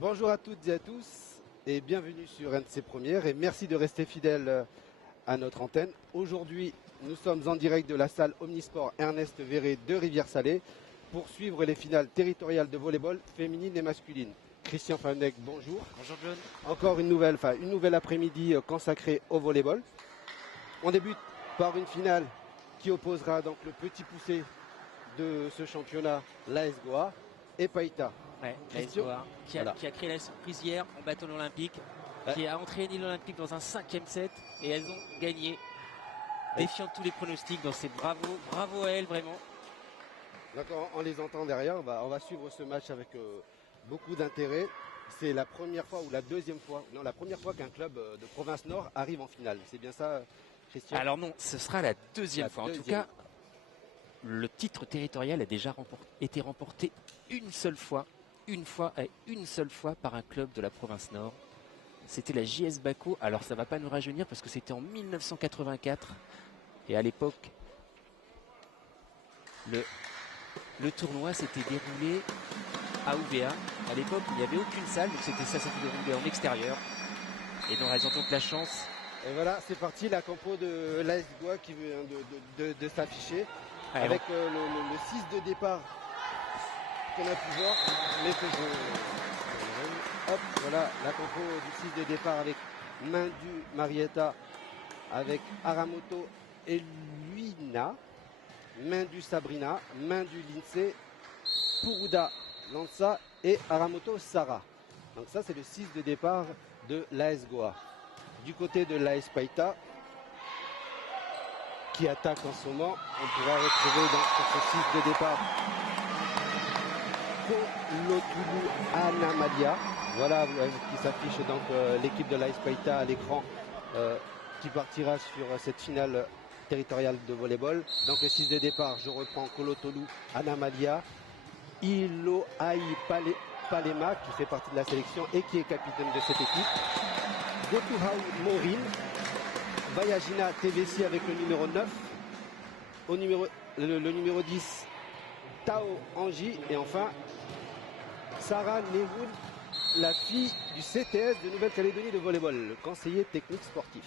Bonjour à toutes et à tous et bienvenue sur NC Première et merci de rester fidèles à notre antenne. Aujourd'hui, nous sommes en direct de la salle Omnisport Ernest Verret de Rivière-Salée pour suivre les finales territoriales de volleyball féminine et masculine. Christian Fanek, bonjour. Bonjour John. Encore une nouvelle après-midi consacrée au volleyball. On débute par une finale qui opposera donc le petit poussé de ce championnat, l'AS Goa et Païta. Ouais, l'AS Goa, qui a créé la surprise hier en battant l'Olympique, qui a entraîné l'Olympique dans un 5e set et elles ont gagné, défiant tous les pronostics. Donc c'est bravo à elles vraiment. D'accord, on les entend derrière, on va suivre ce match avec beaucoup d'intérêt. C'est la première fois ou la deuxième fois, non la première fois qu'un club de province nord arrive en finale. C'est bien ça, Christian? Alors non, ce sera la deuxième fois. En tout cas, le titre territorial a déjà été remporté une seule fois par un club de la province nord. C'était la JS Baco. Alors ça va pas nous rajeunir parce que c'était en 1984 et à l'époque le tournoi s'était déroulé à Ouvéa. À l'époque il n'y avait aucune salle, donc ça s'était déroulé en extérieur. Et donc elles ont donc la chance. Et voilà, c'est parti, la compo de l'AS Goa qui vient de s'afficher. Allez, avec le 6 de départ qu'on a pu voir, mais que hop, voilà la compo du 6 de départ avec Mindu Marietta, avec Aramoto Eluina, Mindu Sabrina, Mindu Lindsay, Puruda Lanza et Aramoto Sarah. Donc ça c'est le 6 de départ de l'AS Goa. Du côté de l'AS Païta, qui attaque en ce moment, on pourra retrouver donc sur ce 6 de départ Kolotulu Anamalia. Voilà qui s'affiche donc l'équipe de l'AS Païta à l'écran qui partira sur cette finale territoriale de volleyball. Donc le 6 de départ, je reprends Kolotulu Anamalia, Iloai Palema qui fait partie de la sélection et qui est capitaine de cette équipe, Gotuhau Morin, Vayagina TVC avec le numéro 9, le numéro 10, Tao Angie, et enfin Sarah Newood, la fille du CTS de Nouvelle-Calédonie de volleyball, le conseiller technique sportif.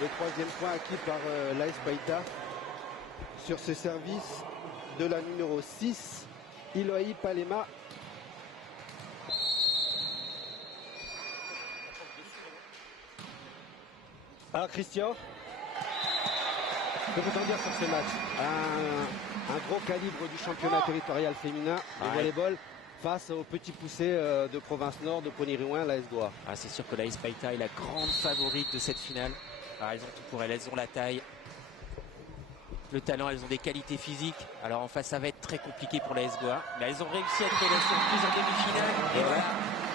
Le troisième point acquis par l'AS Païta sur ce service de la numéro 6, Iloai Palema. Alors Christian, que peut-on dire sur ce match? Un gros calibre du championnat territorial féminin de volleyball face aux petits poussés de province nord de Pony-Riouin, l'AS Goa. C'est sûr que l'AS Païta est la grande favorite de cette finale. Elles ont tout pour elles, elles ont la taille, le talent, elles ont des qualités physiques. Alors en face ça va être très compliqué pour l'AS Goa, mais elles ont réussi à créer la surprise en demi-finale. Et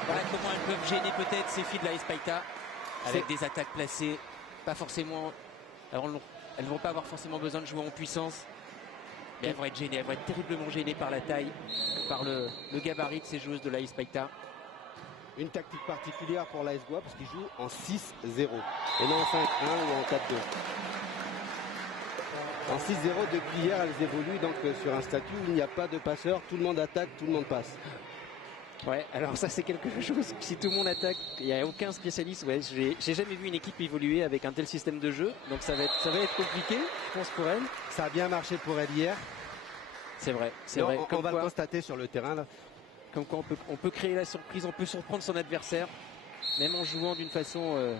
voilà comment elles peuvent gêner peut-être ces filles de l'AS Païta avec des attaques placées. Pas forcément, elles vont pas avoir forcément besoin de jouer en puissance, mais elles vont être gênées, elles vont être terriblement gênées par la taille, par le gabarit de ces joueuses de l'AS Païta. Une tactique particulière pour l'AS Goa parce qu'ils jouent en 6-0 et non en 5-1 ou en 4-2. En 6-0 depuis hier, elles évoluent donc sur un statut où il n'y a pas de passeur, tout le monde attaque, tout le monde passe. Ouais, alors ça c'est quelque chose, si tout le monde attaque, il n'y a aucun spécialiste, j'ai jamais vu une équipe évoluer avec un tel système de jeu, donc ça va être compliqué, je pense pour elle. Ça a bien marché pour elle hier. C'est vrai. On va le constater sur le terrain là. Comme quoi on peut créer la surprise, on peut surprendre son adversaire, même en jouant d'une façon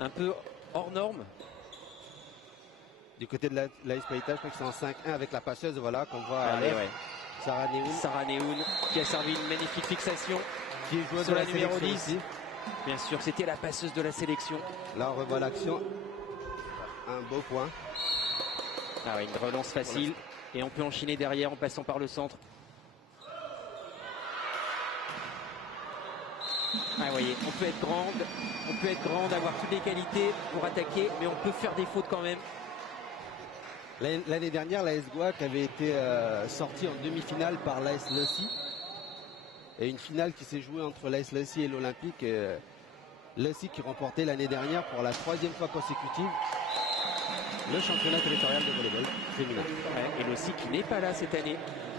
un peu hors norme. Du côté de l'AS Païta, je crois que c'est en 5-1 avec la passeuse, voilà, qu'on voit à Sarah Newoun qui a servi une magnifique fixation, qui est joueuse sur de la numéro 10 aussi. Bien sûr, c'était la passeuse de la sélection. Là on revoit l'action, un beau point. Une relance facile et on peut enchaîner derrière en passant par le centre. Vous voyez, on peut être grande, avoir toutes les qualités pour attaquer, mais on peut faire des fautes quand même. L'année dernière, l'AS Goa avait été sortie en demi-finale par l'AS Lucy. Et une finale qui s'est jouée entre l'AS Lucy et l'Olympique. Lucy qui remportait l'année dernière pour la 3e fois consécutive le championnat territorial de volleyball féminin. Ouais, et l'OSI qui n'est pas là cette année,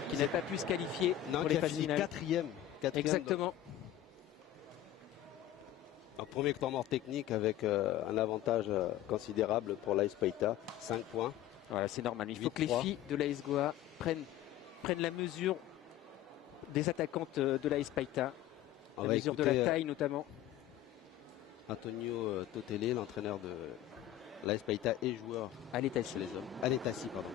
qui n'a pas pu se qualifier Non, pour qui les a phases fini finales. quatrième. Exactement. Un premier temps mort technique avec un avantage considérable pour l'AS Païta, 5 points. Voilà, c'est normal. Il faut que les 8-3. filles de l'AS Goa prennent la mesure des attaquantes de l'AS Païta, On la va mesure de écouter la taille notamment. Antonio Totele, l'entraîneur de l'AS Païta et joueur Allez, Tassi. chez les hommes. Allez, Tassi, pardon.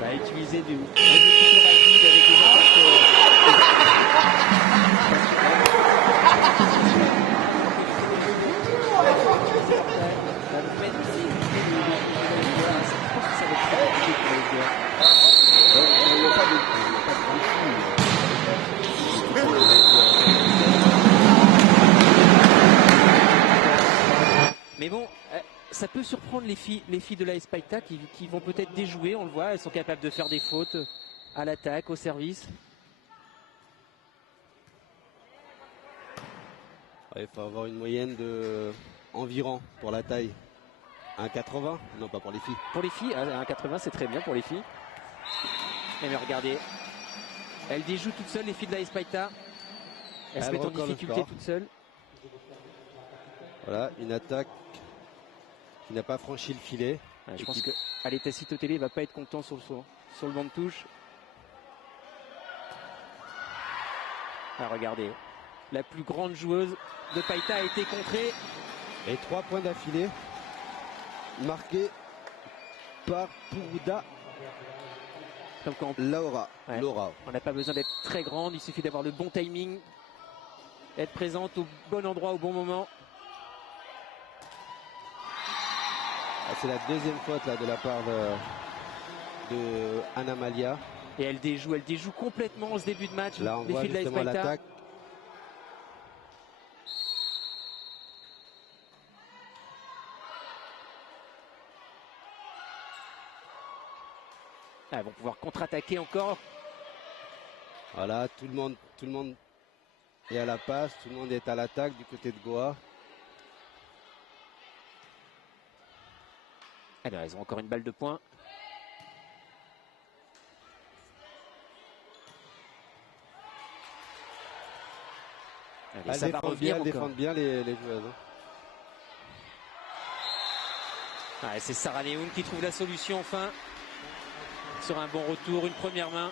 Va utiliser un jeu plutôt rapide avec des Mais bon, ça peut surprendre les filles de l'AS Païta qui vont peut-être déjouer, on le voit, elles sont capables de faire des fautes à l'attaque, au service. Il faut avoir une moyenne de environ pour la taille. 1,80 ? Non, pas pour les filles. Pour les filles, 1,80 c'est très bien pour les filles. Et mais regardez, elles déjouent toutes seules, les filles de l'AS Païta. Elles se mettent en difficulté toutes seules. Voilà, une attaque qui n'a pas franchi le filet. Ouais, je pense que Tassi Totele va pas être content sur le banc de touche. Ah, regardez, la plus grande joueuse de Païta a été contrée. Et 3 points d'affilée marqués par Pouda Laura. Ouais. Laura. On n'a pas besoin d'être très grande, il suffit d'avoir le bon timing, être présente au bon endroit au bon moment. C'est la deuxième faute là, de la part de Anna Malia. Et elle déjoue complètement ce début de match. Là, on les voit filles de l'AS justement Païta. l'attaque. Elles vont pouvoir contre-attaquer encore. Voilà, tout le monde est à la passe, tout le monde est à l'attaque du côté de Goa. Alors, elles ont encore une balle de poing. Allez, Elles ça va revenir encore. défendent bien les joueuses. Ouais, c'est Sarah Neoun qui trouve la solution enfin. Sur un bon retour, une première main.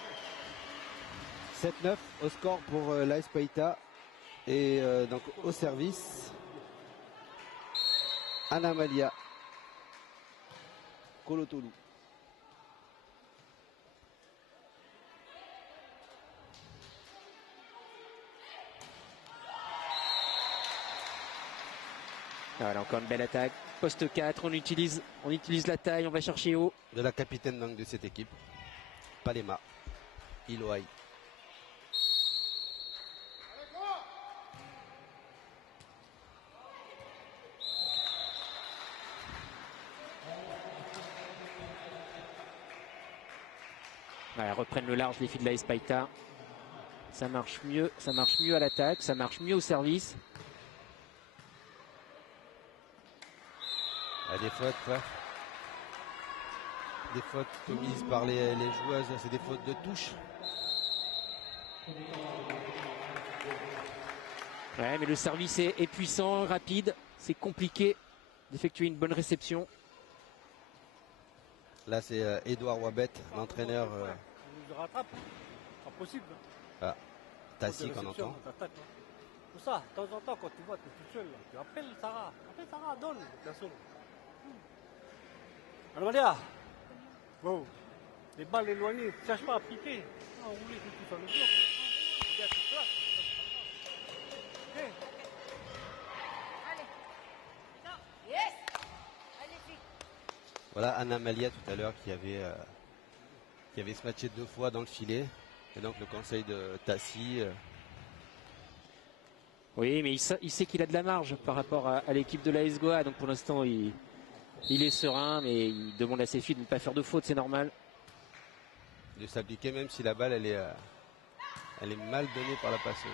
7-9 au score pour l'AS Païta. Et donc au service, Anna Malia Kolotolu. Voilà, encore une belle attaque. Poste 4, on utilise la taille, on va chercher haut. De la capitaine donc, de cette équipe, Palema Iloai. Voilà, reprennent le large les filles de l'AS Païta. Ça marche mieux à l'attaque, ça marche mieux au service. Des fautes, ouais. Des fautes commises par les joueuses, c'est des fautes de touche. Ouais, mais le service est puissant, rapide. C'est compliqué d'effectuer une bonne réception. Là, c'est Edouard Wabet, l'entraîneur. Il rattrape, pas possible. Ah, Tassi qu'on entend. Tout ça, de temps en temps, quand tu vois, tu es tout seul, là, tu appelles Sarah. Donne, personne. Alvalia, bon, les balles éloignées, ne cherche pas à piquer. Enrouler tout sur le bloc. Il y a tout ça. Ok. Allez. Non. Yes. Allez, fille. Voilà Anna Malia tout à l'heure qui avait qui avait se matché 2 fois dans le filet. Et donc le conseil de Tassi. Oui, mais il sait qu'il a de la marge par rapport à l'équipe de l'AS Goa. Donc pour l'instant, il est serein, mais il demande à ses filles de ne pas faire de faute, c'est normal. De s'appliquer même si la balle elle est mal donnée par la passeuse.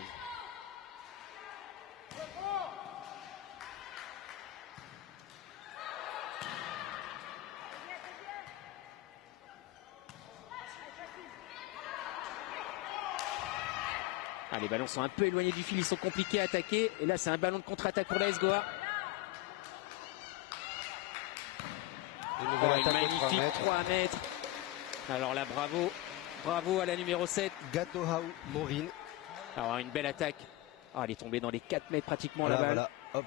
Ah, les ballons sont un peu éloignés du fil, ils sont compliqués à attaquer. Et là, c'est un ballon de contre-attaque pour l'AS Goa. Une magnifique 3 mètres. Alors là, bravo à la numéro 7. Gatohaou Maureen. Alors une belle attaque. Ah, elle est tombée dans les 4 mètres pratiquement la balle. Voilà, hop.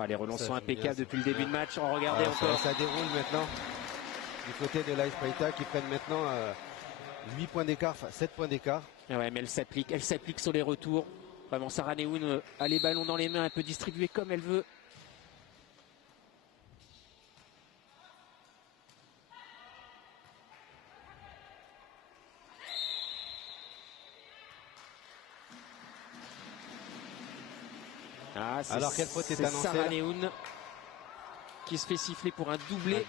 Ah, les relance sont impeccables depuis le début de match. Oh, regardez encore. Ça déroule maintenant du côté de l'AS Païta qui prennent maintenant 8 points d'écart, enfin 7 points d'écart. Ouais, mais elle s'applique sur les retours. Vraiment, Sarah Neoun a les ballons dans les mains, elle peut distribuer comme elle veut. Ah, alors quelle faute est annoncée? Sarah Neoun qui se fait siffler pour un doublé.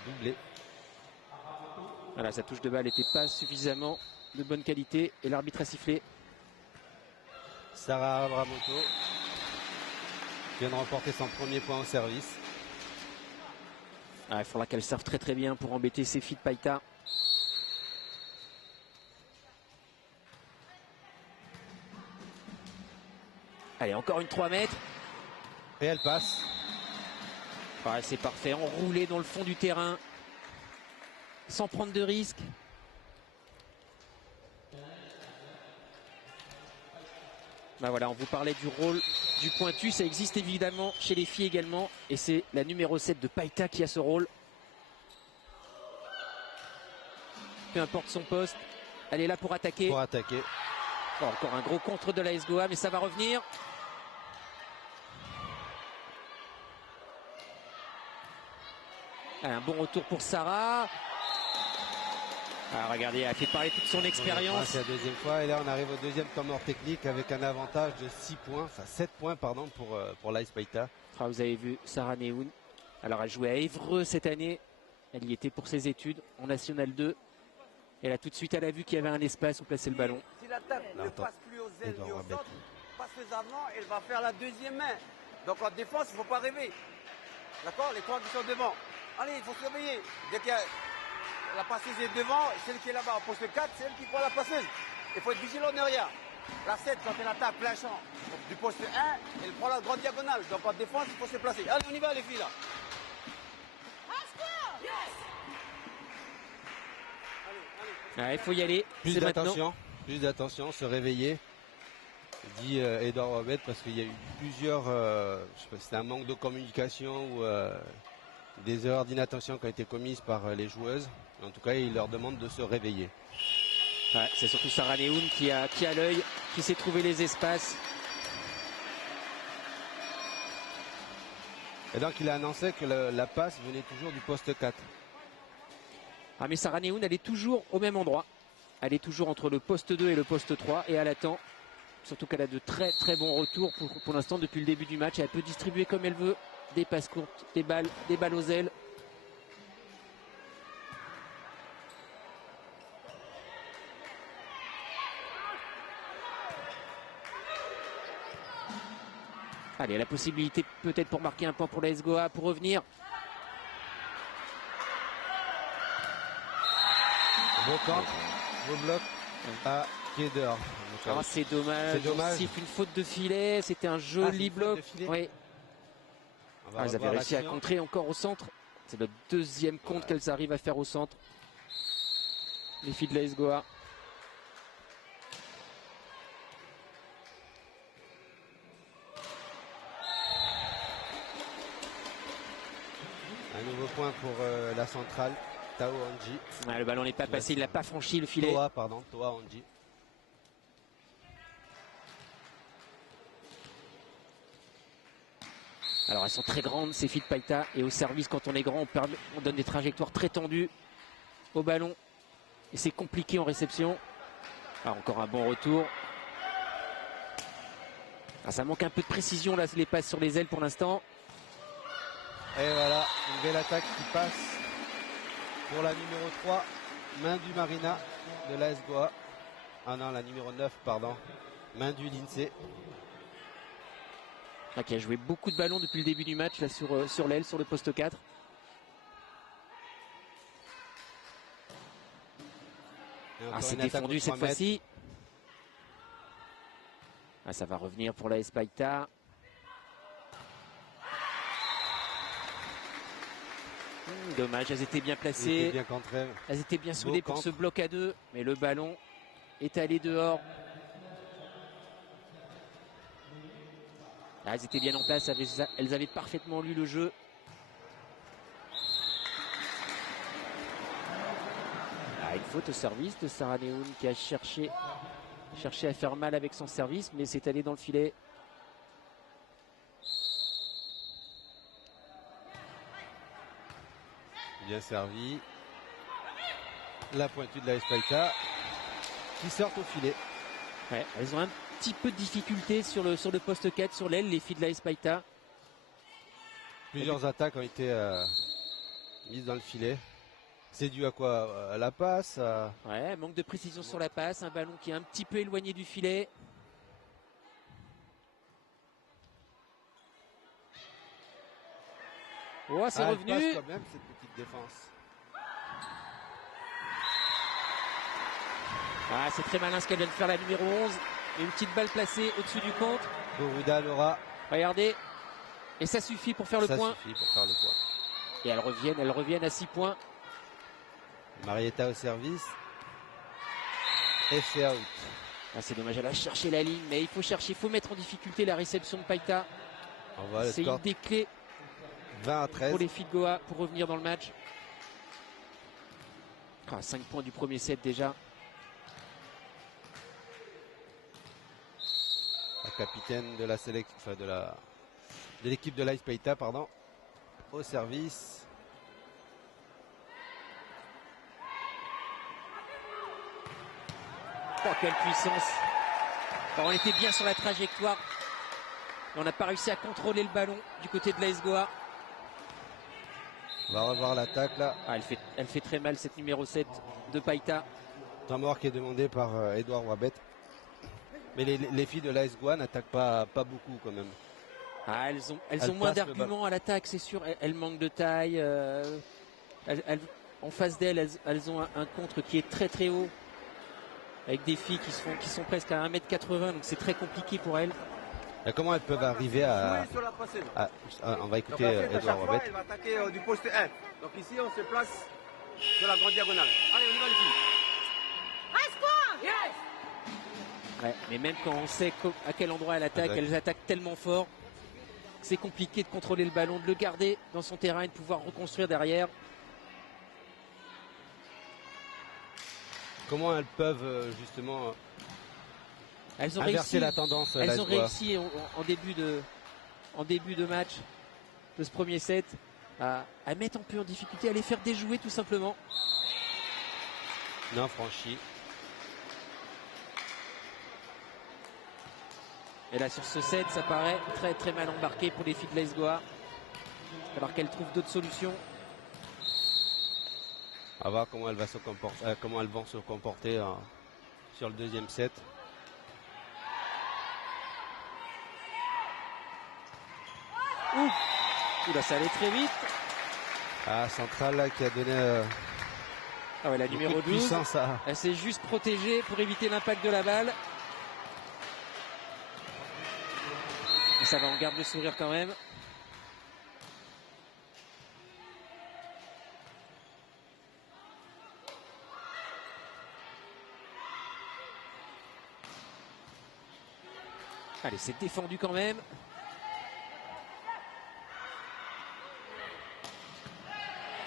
Voilà, sa touche de balle n'était pas suffisamment de bonne qualité et l'arbitre a sifflé. Sarah Abramoto vient de remporter son premier point au service. Ah, il faudra qu'elle serve très bien pour embêter ses filles de Païta. Allez, encore une 3 mètres. Et elle passe. Ah, c'est parfait, enroulé dans le fond du terrain, sans prendre de risques. Ben voilà, on vous parlait du rôle du pointu, ça existe évidemment chez les filles également, et c'est la numéro 7 de Païta qui a ce rôle. Peu importe son poste, elle est là pour attaquer. Bon, encore un gros contre de l'AS Goa, mais ça va revenir. Un bon retour pour Sarah. Ah, regardez, elle fait parler toute son expérience. C'est la deuxième fois et là on arrive au deuxième temps mort technique avec un avantage de 6 points, enfin 7 points pardon pour l'AS Païta. Ah, vous avez vu Sarah Neoun. Alors elle jouait à Évreux cette année. Elle y était pour ses études en National 2. Et là tout de suite elle a vu qu'il y avait un espace où placer le ballon. Si l'attaque ne passe plus aux ailes ni au centre, passe avant, elle va faire la deuxième main. Donc en défense, il ne faut pas rêver. D'accord? Les 3 qui sont devant. Allez, il faut se réveiller. Dès que la passeuse est devant, celle qui est là-bas en poste 4, c'est elle qui prend la passeuse. Il faut être vigilant derrière. La 7, quand elle attaque plein champ du poste 1, elle prend la grande diagonale. Donc en défense, il faut se placer. Allez, on y va les filles là. Ah, il faut y aller. Plus d'attention, se réveiller. Dit Edouard Robet parce qu'il y a eu plusieurs, je sais pas si c'était un manque de communication ou des erreurs d'inattention qui ont été commises par les joueuses. En tout cas, il leur demande de se réveiller. Ouais, c'est surtout Sarah Neoun qui a l'œil, qui sait trouver les espaces. Et donc il a annoncé que la passe venait toujours du poste 4. Ah, mais Sarah Neoun, elle est toujours au même endroit. Elle est toujours entre le poste 2 et le poste 3 et elle attend. Surtout qu'elle a de très très bons retours pour l'instant depuis le début du match. Elle peut distribuer comme elle veut. Des passes courtes, des balles aux ailes. Allez, la possibilité peut-être pour marquer un point pour la SGOA, pour revenir. Beau camp, beau bloc à Keder. Ah, c'est dommage. On siffle une faute de filet. C'était un joli bloc. Oui. Elles avaient réussi à contrer encore au centre. C'est notre deuxième compte qu'elles arrivent à faire au centre. Les filles de la SGOA. Un nouveau point pour la centrale, Tao Anji. Ah, le ballon n'est pas passé, il n'a pas franchi le filet. Toa Anji. Alors elles sont très grandes ces filles de Païta, et au service quand on est grand on donne des trajectoires très tendues au ballon et c'est compliqué en réception. Ah, encore un bon retour. Ah, ça manque un peu de précision là, les passes sur les ailes pour l'instant. Et voilà, une belle attaque qui passe pour la numéro 3, main du Marina de l'AS Goa. Ah non, la numéro 9, pardon, main du Lindsay. Ah, qui a joué beaucoup de ballons depuis le début du match là sur l'aile, sur le poste 4. Ah, c'est défendu cette fois-ci. Ah, ça va revenir pour l'AS Païta. Dommage, elles étaient bien placées. Elles étaient bien soudées pour ce bloc à 2. Mais le ballon est allé dehors. Ah, elles étaient bien en place. Elles avaient parfaitement lu le jeu. Ah, une faute au service de Sarah Neoun qui a cherché à faire mal avec son service, mais c'est allé dans le filet. Bien servi. La pointue de l'AS Païta qui sort au filet. Ouais, elles ont un petit peu de difficulté sur le poste 4, sur l'aile, les filles de l'AS Païta. Plusieurs attaques ont été mises dans le filet. C'est dû à quoi? À la passe Ouais, manque de précision sur la passe, un ballon qui est un petit peu éloigné du filet. Oh, c'est revenu. Elle passe quand même cette petite défense. Ah, c'est très malin ce qu'elle vient de faire, la numéro 11. Une petite balle placée au-dessus du compte. Boruda, Laura. Regardez. Et ça suffit pour faire le point. Ça suffit pour faire le point. Et elles reviennent à 6 points. Marietta au service. Et c'est out. Ah, c'est dommage, elle a cherché la ligne, mais il faut mettre en difficulté la réception de Païta. C'est une des clés 20-13 pour les filles de Goa pour revenir dans le match. Ah, 5 points du premier set déjà. La capitaine de la sélection, enfin de l'équipe de l'AS Païta, pardon, au service. Oh, quelle puissance! Alors, on était bien sur la trajectoire. Et on n'a pas réussi à contrôler le ballon du côté de l'AS Goa. On va revoir l'attaque là. Ah, elle fait très mal cette numéro 7 de Païta. Temps mort qui est demandé par Edouard Wabet. Mais les filles de l'AS Goa n'attaquent pas beaucoup quand même. Ah, elles ont moins d'arguments à l'attaque, c'est sûr. Elles manquent de taille. En face d'elles, elles ont un contre qui est très très haut. Avec des filles qui sont presque à 1m80, donc c'est très compliqué pour elles. Et comment elles peuvent arriver à on va écouter Edouard Wabet. Elle va attaquer du poste 1. Donc ici, on se place sur la grande diagonale. Allez, on y va les filles. Ouais, mais même quand on sait à quel endroit elle attaque, elles attaquent tellement fort que c'est compliqué de contrôler le ballon, de le garder dans son terrain et de pouvoir reconstruire derrière. Comment elles peuvent justement inverser la tendance? Elles ont réussi en début de match de ce premier set à mettre un peu en difficulté, à les faire déjouer tout simplement. Non, franchi. Et là sur ce set, ça paraît très très mal embarqué pour les filles de l'AS Goa, alors qu'elles trouvent d'autres solutions. On va voir comment elles vont se comporter sur le deuxième set. Ouh là, ça allait très vite. Ah, Centrale là, qui a donné ah ouais, la numéro 12, elle s'est juste protégée pour éviter l'impact de la balle. Et ça va, on garde le sourire quand même. Allez, c'est défendu quand même.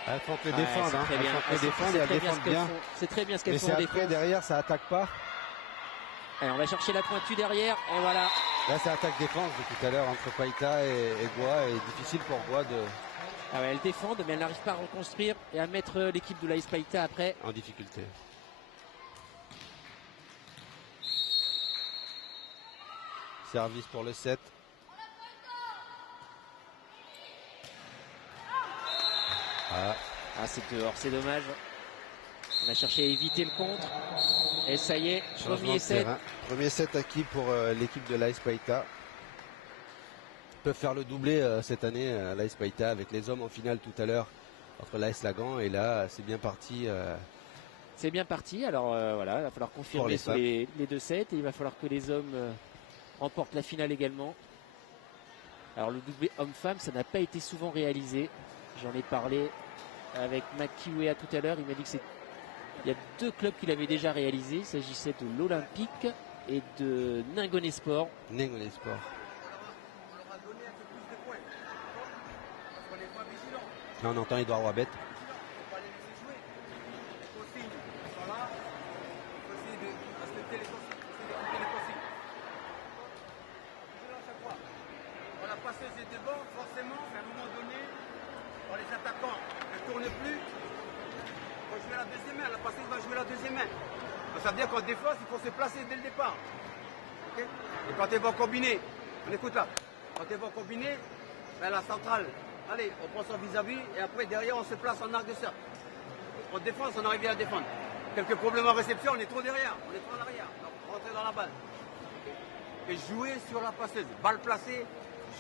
Elles font que défendre. C'est très bien ce qu'elles font. Mais c'est après, derrière, ça attaque pas. Allez, on va chercher la pointue derrière. Et voilà. Là, c'est attaque-défense de tout à l'heure entre Païta et Goa. Et difficile pour Goa de, Ah ouais, elles défendent, mais elles n'arrivent pas à reconstruire et à mettre l'équipe de l'AS Païta après. en difficulté. Service pour le 7. Ah, Ah, c'est dehors, c'est dommage. On a cherché à éviter le contre. Et ça y est, changement premier de set. terrain. Premier set acquis pour l'équipe de l'AS Païta. Ils peuvent faire le doublé cette année, l'AS Païta, avec les hommes en finale tout à l'heure entre l'AS Lagan. Et là, c'est bien parti. C'est bien parti. Alors voilà, il va falloir confirmer les sur femmes. les 2 sets. Et il va falloir que les hommes remportent la finale également. Alors le doublé homme-femme, ça n'a pas été souvent réalisé. J'en ai parlé avec Makiwea tout à l'heure. Il m'a dit que il y a 2 clubs qu'il avait déjà réalisés. Il s'agissait de l'Olympique et de Ningone Sport. Ningone Sport. On leur a donné un peu plus de points. Parce qu'on n'est pas vigilant. Là, on entend Edouard Roibet. Il ne faut pas les laisser jouer. Les consignes sont là. Il faut essayer de respecter les consignes. Il faut essayer d'écouter les consignes. Vigilant à chaque fois. Quand la passeuse est devant, forcément, à un moment donné, quand les attaquants ne tournent plus, il faut jouer la deuxième main. La passeuse va jouer la deuxième main. Donc, ça veut dire qu'en défense, il faut se placer dès le départ. Ok. Et quand elles vont combiner, on écoute là, quand elles vont combiner, ben la centrale, allez, on prend son vis-à-vis et après derrière on se place en arc de cercle. En défense, on arrive à défendre. Quelques problèmes en réception, on est trop derrière, on est trop en arrière. Donc rentrer dans la balle. Et jouer sur la passeuse. Balle placée,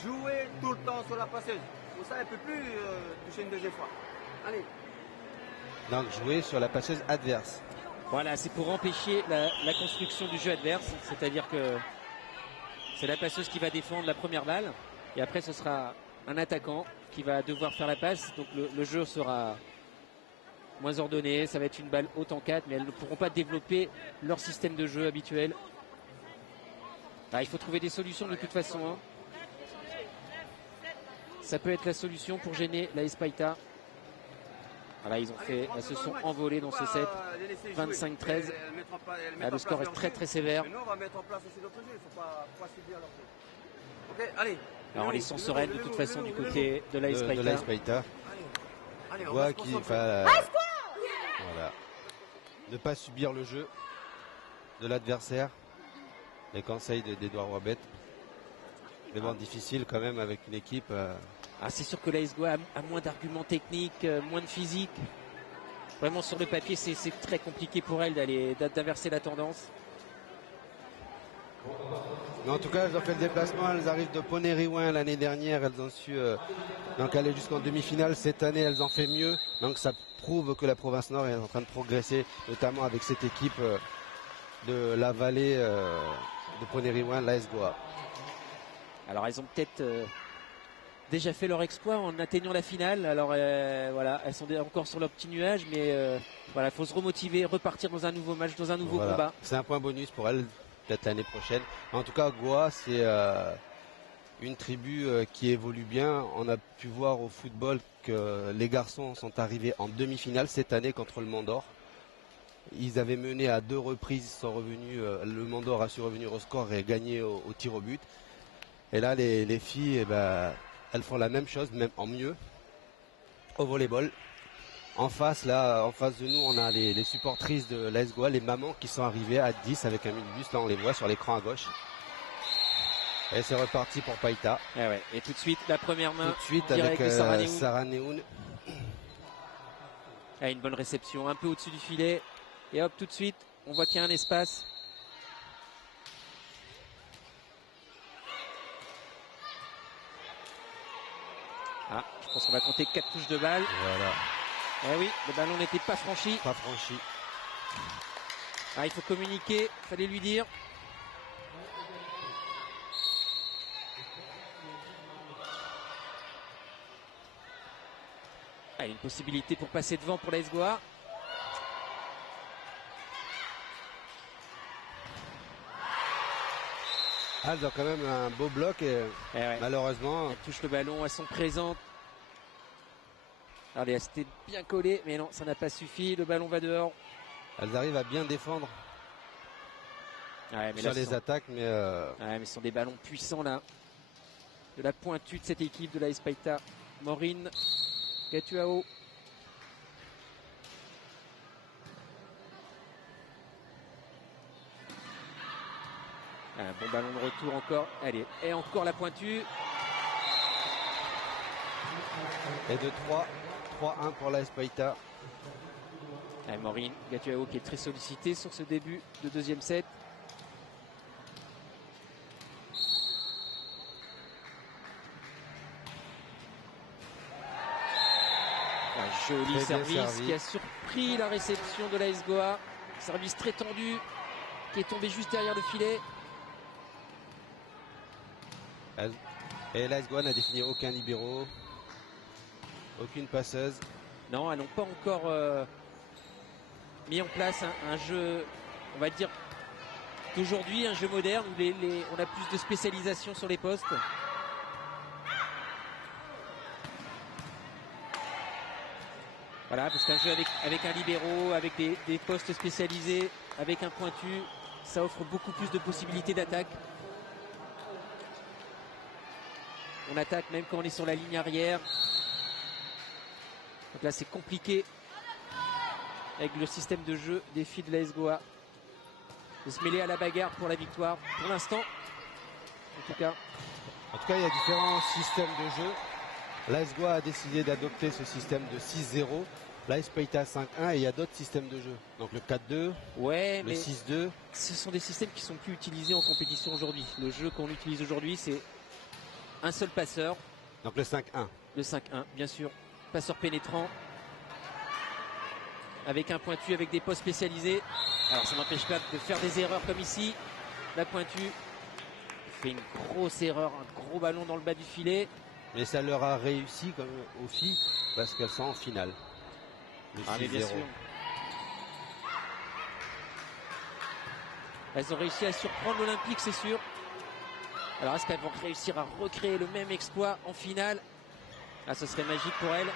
jouer tout le temps sur la passeuse. Pour ça, elle ne peut plus toucher une deuxième fois. Allez. Donc jouer sur la passeuse adverse. Voilà, c'est pour empêcher la construction du jeu adverse. C'est-à-dire que c'est la passeuse qui va défendre la première balle. Et après, ce sera un attaquant qui va devoir faire la passe. Donc le jeu sera moins ordonné. Ça va être une balle haute en 4, mais elles ne pourront pas développer leur système de jeu habituel. Ah, il faut trouver des solutions de toute façon. Hein. Ça peut être la solution pour gêner l'AS Païta. Voilà, ils se sont envolés dans ce set. 25-13. Ah, le score est très très sévère. Mais nous, on va mettre en place aussi notre jeu. Il ne faut pas subir leur jeu. Ok, allez. Alors on les sent sereines de toute façon du côté de l'AS De Païta. l'AS Païta. Allez, on Goa va se qui concentrer. voilà. Ne pas subir le jeu de l'adversaire. Les conseils d'Edouard Roibet. Mais bon, difficile quand même avec une équipe. Ah, c'est sûr que l'AS Goa a moins d'arguments techniques, moins de physique. Vraiment sur le papier, c'est très compliqué pour elle d'inverser la tendance. Mais en tout cas, elles ont fait le déplacement. Elles arrivent de Poneriwen l'année dernière. Elles ont su donc aller jusqu'en demi-finale. Cette année, elles en fait mieux. Donc ça prouve que la province Nord est en train de progresser, notamment avec cette équipe de la vallée de Poneriwen, l'AS Goa. Alors elles ont peut-être déjà fait leur exploit en atteignant la finale. Alors voilà, elles sont encore sur leur petit nuage, mais voilà, il faut se remotiver, repartir dans un nouveau match, dans un nouveau Voilà. combat. C'est un point bonus pour elles, peut-être l'année prochaine. En tout cas, Goa, c'est une tribu qui évolue bien. On a pu voir au football que les garçons sont arrivés en demi-finale cette année contre le Mandor. Ils avaient mené à 2 reprises, ils sont revenus, le Mandor a su revenir au score et gagner au tir au but. Et là, les filles, eh ben, elles font la même chose, même en mieux, au volleyball. En face, là, en face de nous, on a les supportrices de l'AS Goa, les mamans qui sont arrivées à 10 avec un minibus. Là, on les voit sur l'écran à gauche. Et c'est reparti pour Païta. Ah ouais. Et tout de suite, la première main Tout de suite direct avec de Sarah Neoun. Sarah Neoun. Ah, une bonne réception, un peu au-dessus du filet. Et hop, tout de suite, on voit qu'il y a un espace. Ah, je pense qu'on va compter 4 touches de balle. Voilà, Eh oui, le ballon n'était pas franchi. pas franchi. Ah, il faut communiquer, fallait lui dire. Ah, une possibilité pour passer devant pour l'AS Goa. Ah, elles ont quand même un beau bloc et Eh ouais. malheureusement, Elles touchent le ballon, elles sont présentes. Allez, elles s'étaient bien collées, mais non, ça n'a pas suffi. Le ballon va dehors. elles arrivent à bien défendre. Ouais, mais sur là, les attaques, mais ouais, mais ce sont des ballons puissants là. De la pointue de cette équipe de la Espaita. Maureen Gatuao. Un bon ballon de retour encore. Allez, et encore la pointue. et de 3-1 pour la Espaita. Maureen Gatuao qui est très sollicité sur ce début de deuxième set. Un joli Très bien service servi. qui a surpris la réception de l'AS Goa. Service très tendu qui est tombé juste derrière le filet. Et l'AS Goa n'a défini aucun libéro, aucune passeuse. Non, elles n'ont pas encore mis en place un jeu, on va dire, d'aujourd'hui, un jeu moderne où on a plus de spécialisation sur les postes. Voilà, parce qu'un jeu avec un libéro, avec des postes spécialisés, avec un pointu, ça offre beaucoup plus de possibilités d'attaque. On attaque même quand on est sur la ligne arrière. Donc là, c'est compliqué avec le système de jeu des filles de l'AS Goa de se mêler à la bagarre pour la victoire. Pour l'instant, en tout cas. En tout cas, il y a différents systèmes de jeu. L'AS Goa a décidé d'adopter ce système de 6-0. L'AS Espaita 5-1 et il y a d'autres systèmes de jeu. Donc le 4-2, Ouais, le mais 6-2. ce sont des systèmes qui sont plus utilisés en compétition aujourd'hui. Le jeu qu'on utilise aujourd'hui, c'est un seul passeur. Donc le 5-1. Le 5-1, bien sûr. Passeur pénétrant. Avec un pointu, avec des postes spécialisés. Alors ça n'empêche pas de faire des erreurs comme ici. La pointue fait une grosse erreur, un gros ballon dans le bas du filet. Mais ça leur a réussi comme aux filles parce qu'elles sont en finale. Le Ah mais bien 6-0. sûr. Elles ont réussi à surprendre l'Olympique, c'est sûr. Alors est-ce qu'elles vont réussir à recréer le même exploit en finale? Là, ce serait magique pour elles.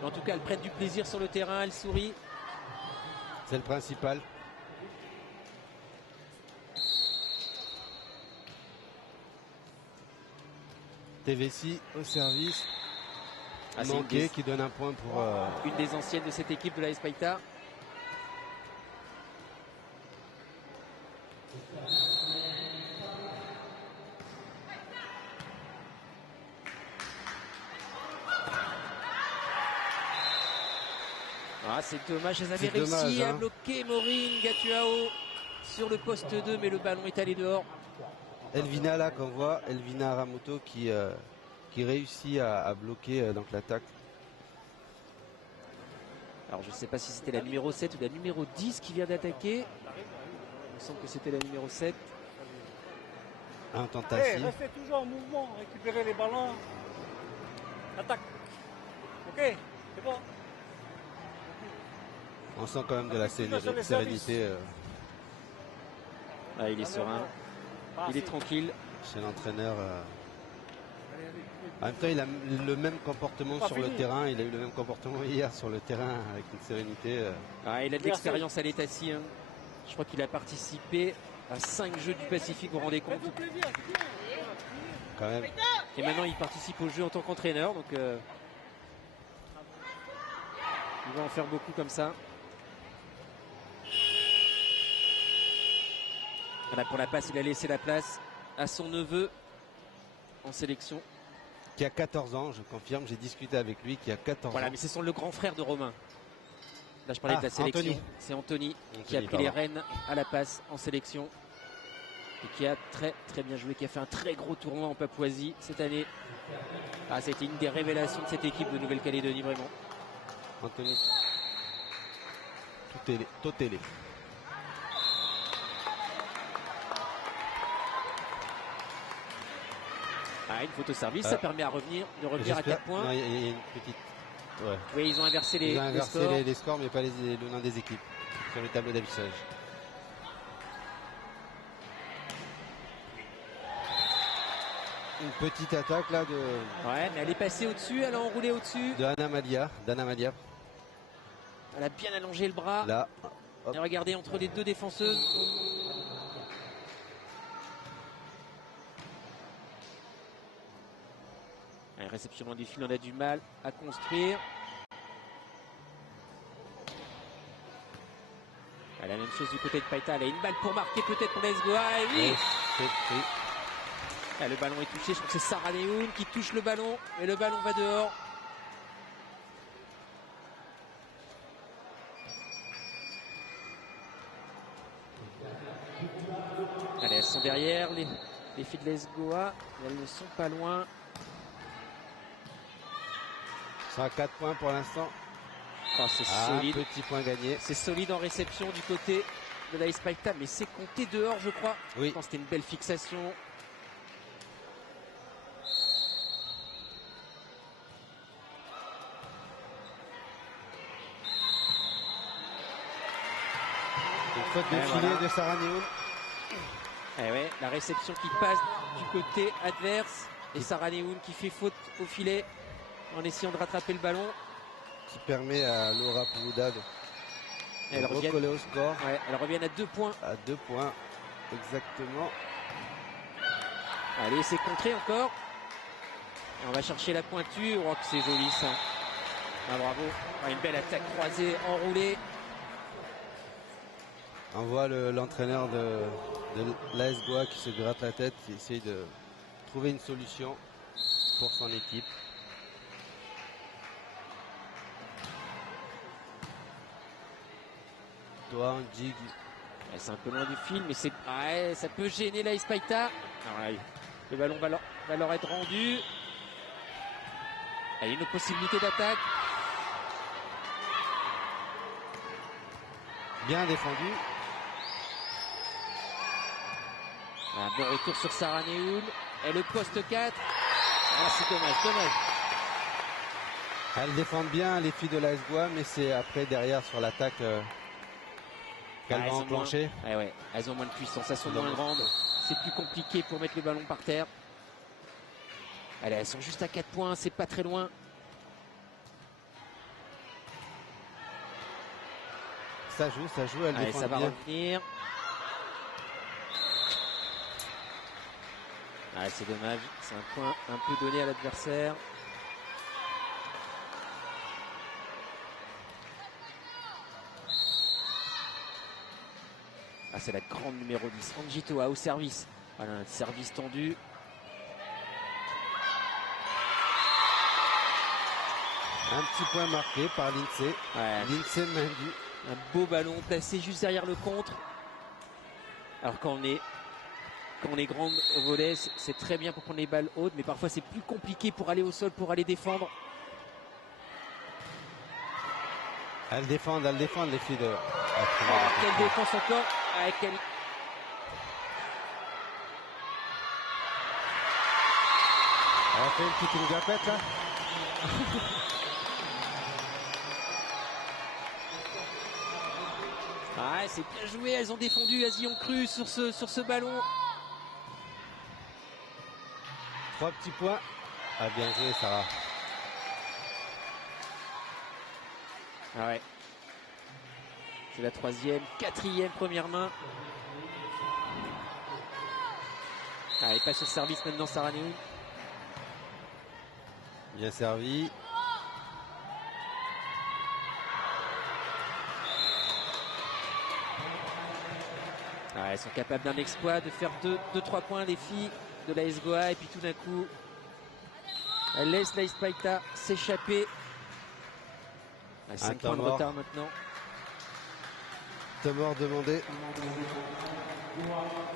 Mais en tout cas, elles prennent du plaisir sur le terrain, elles sourient. C'est le principal. TVC au service. Ah, c'est Manqué qui donne un point pour... une des anciennes de cette équipe de la Espaita. Ah, c'est dommage, elles avaient C'est réussi dommage, à hein. bloquer Maureen Gatuao sur le poste 2, mais le ballon est allé dehors. Elvina là qu'on voit, Elvina Aramoto qui réussit à bloquer donc l'attaque. Alors je ne sais pas si c'était la numéro 7 ou la numéro 10 qui vient d'attaquer. Il me semble que c'était la numéro 7. Un Allez, tentative. restez toujours en mouvement, récupérez les ballons. Attaque. Ok, c'est bon. On sent quand même de la Toujours sur les sérénité Ah, il est serein, il est tranquille. chez l'entraîneur. En même temps, il a le même comportement Pas sur le fini. terrain. Il a eu le même comportement hier sur le terrain avec une sérénité. Ah, il a de l'expérience à l'état ci. Hein. Je crois qu'il a participé à 5 Jeux du Pacifique, vous vous rendez compte. Faites-vous plaisir, c'est bien. Quand même. Et maintenant il participe au jeu en tant qu'entraîneur. Donc il va en faire beaucoup comme ça. Voilà, pour la passe, il a laissé la place à son neveu en sélection. Qui a 14 ans, je confirme. J'ai discuté avec lui qui a 14 Voilà, ans. mais c'est le grand frère de Romain. Là, je parlais de la sélection. Anthony. C'est Anthony qui a Anthony, pris les pardon. rênes à la passe en sélection. Et qui a très très bien joué, qui a fait un très gros tournoi en Papouasie cette année. Ah, c'était une des révélations de cette équipe de Nouvelle-Calédonie, vraiment. Anthony. Totélé. Ah, une photo service, ça permet de revenir à 4 points. Non, il y a une petite. Ouais. Oui, ils ont inversé Ils ont les inversé scores. les scores, mais pas le nom des équipes sur le tableau d'affichage. Une petite attaque là Ouais, mais elle est passée au-dessus, elle a enroulé au-dessus. de Anna Malia. Elle a bien allongé le bras. Là, hop. Et regardez entre les deux défenseuses. Allez, réception loin du fil, on a du mal à construire. La même chose du côté de Païta. Elle a une balle pour marquer peut-être pour l'Esgoa. Et oui, C'est pris. ah, le ballon est touché. Je crois que c'est Sarah Neoun qui touche le ballon. Et le ballon va dehors. Allez, elles sont derrière les filles de l'Esgoa. Elles ne sont pas loin. Ils sont à 4 points pour l'instant. Oh, c'est Ah, solide. petit point gagné. C'est solide en réception du côté de la Païta, mais c'est compté dehors, je crois. Oui. Je pense que c'était une belle fixation. Une faute de Et filet voilà. de Sarah Neoun. Eh ouais, la réception qui passe du côté adverse. Et Sarah Neoun qui fait faute au filet en essayant de rattraper le ballon. Qui permet à Laura Poulouda de Elles reviennent, recoller au score. ouais, elles reviennent à 2 points. À 2 points, exactement. Allez, c'est contré encore. Et on va chercher la pointure. Oh, que c'est joli ça. Ah, bravo. Ah, une belle attaque croisée, enroulée. On voit l'entraîneur de l'AS Goa qui se gratte la tête, qui essaye de trouver une solution pour son équipe. Doan, Jig. Ouais, c'est un peu loin du fil, mais c'est, ouais, ça peut gêner la Païta. Ouais, le ballon va leur être rendu. Il y a une possibilité d'attaque. Bien défendu. Un bon retour sur Sarah Neoun. Et le poste 4. Ah, c'est dommage. Elles défendent bien les filles de l'AS Goa, mais c'est après derrière sur l'attaque qu'elles vont enclencher. Ouais, elles ont moins de puissance, elles sont moins grandes. C'est plus compliqué pour mettre le ballon par terre. Allez, elles sont juste à 4 points, c'est pas très loin. Ça joue, elles Allez, défendent ça va bien. revenir. Ah, c'est dommage, c'est un point un peu donné à l'adversaire. Ah, c'est la grande numéro 10, Angie Toa au service. Voilà, un service tendu. Un petit point marqué par Lindsay. Ouais. Lindsay Mendy. Un beau ballon placé juste derrière le contre. Alors quand on est grande au volet, c'est très bien pour prendre les balles hautes, mais parfois c'est plus compliqué pour aller au sol, pour aller défendre. Elles défendent les filles de... Oh, quelle défense encore. Ah, quelle... Elle a fait une petite gapette là. Ah, c'est bien joué, elles ont défendu, elles y ont cru sur ce ballon. 3 petits points. Ah, bien joué Sarah. Ah ouais. C'est la 3e, 4e première main. Allez, passe au service maintenant Sarah Neoun. Bien servi. Ah, elles sont capables d'un exploit, de faire 2-3 points les filles de la Goa, et puis tout d'un coup, elles laissent la Païta s'échapper. 5 points de mort. retard maintenant. Temps mort demandé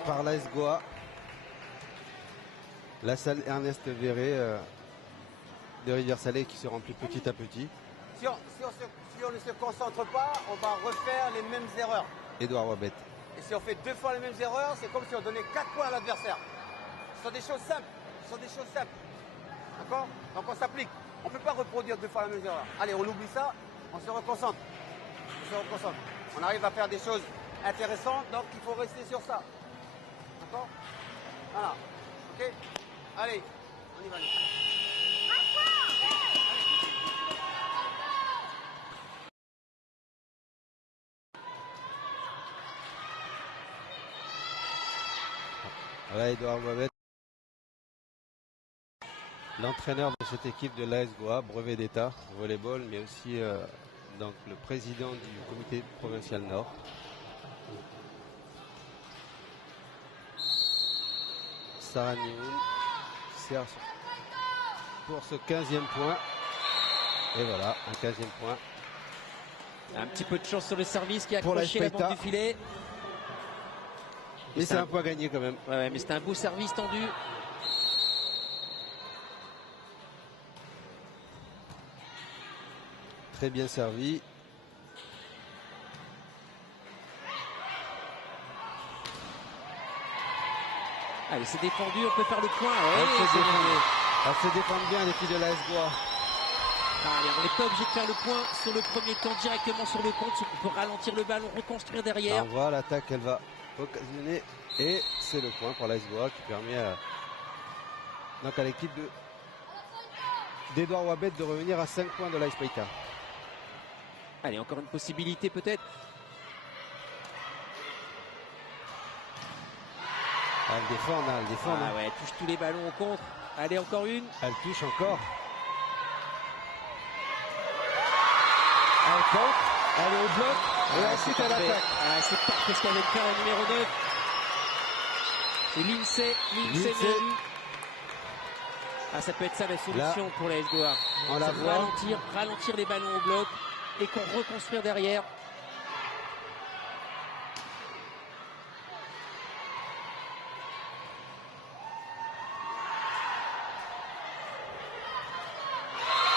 par l'AS Goa. La salle Ernest Verret de Rivière-Salée qui se remplit petit à petit. Si on ne se concentre pas, on va refaire les mêmes erreurs. Édouard Wabet. Et si on fait 2 fois les mêmes erreurs, c'est comme si on donnait 4 points à l'adversaire. Ce sont des choses simples. D'accord? Donc on s'applique. On ne peut pas reproduire 2 fois la même erreur. Allez, on oublie ça, on se reconcentre. On arrive à faire des choses intéressantes, donc il faut rester sur ça. D'accord? Voilà. Ok? Allez, on y va. Voilà Edouard Wabet, l'entraîneur de cette équipe de l'AS Goa, brevet d'état, volleyball, mais aussi donc, le président du comité provincial Nord. Sarah Nioun qui sert pour ce 15e point. Et voilà, un 15e point. Un petit peu de chance sur le service qui a Pour accroché la l'AS Paita. bande du filet. Mais c'est un point gagné quand même. Ouais, mais c'était un beau service tendu. Très bien servi. Allez, c'est défendu, on peut faire le point. Elles se défendent bien les filles de l'AS Goa. Allez, on n'est pas obligé de faire le point sur le premier temps directement sur le compte. On peut ralentir le ballon, reconstruire derrière. On voit l'attaque, elle va occasionner. Et c'est le point pour l'AS Goa qui permet donc à l'équipe d'Edouard Wabet de revenir à 5 points de l'AS Paita. Allez, encore une possibilité peut-être. Elle défend. Ah ouais, elle touche tous les ballons au contre. Allez, encore une. Elle touche encore. Elle compte. Elle est au bloc. Et ensuite elle attaque. Ah, c'est parfait ce qu'avait fait la numéro 9. C'est Lindsay Mendu. Ah, ça peut être ça la solution pour la SGOA. On la voit. Ralentir les ballons au bloc et qu'on reconstruire derrière.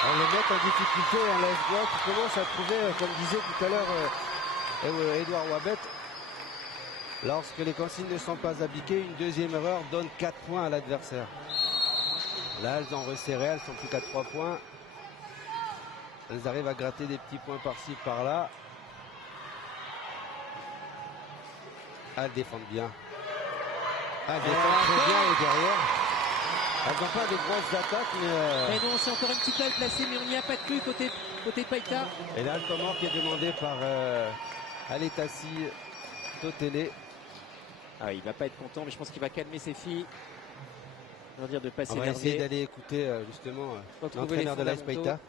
On le met en difficulté, la SGOA qui commence à trouver, comme disait tout à l'heure Edouard Wabet, lorsque les consignes ne sont pas appliquées, une deuxième erreur donne 4 points à l'adversaire. Là, elles ont resserré, elles sont plus qu'à 3 points. Elles arrivent à gratter des petits points par-ci, par-là. Elles défendent bien. Elles défendent très bien et derrière. Elles n'ont pas des grosses attaques, mais... Mais non, c'est encore une petite balle placée, mais on n'y a pas cru côté Paita. Et là, le temps qui est demandé par Aletassi Totele. Ah, il va pas être content, mais je pense qu'il va calmer ses filles. On va dire de pas On va s'énerver. essayer d'aller écouter justement Retrouver l'entraîneur les de l'AS fondamentaux. Paita.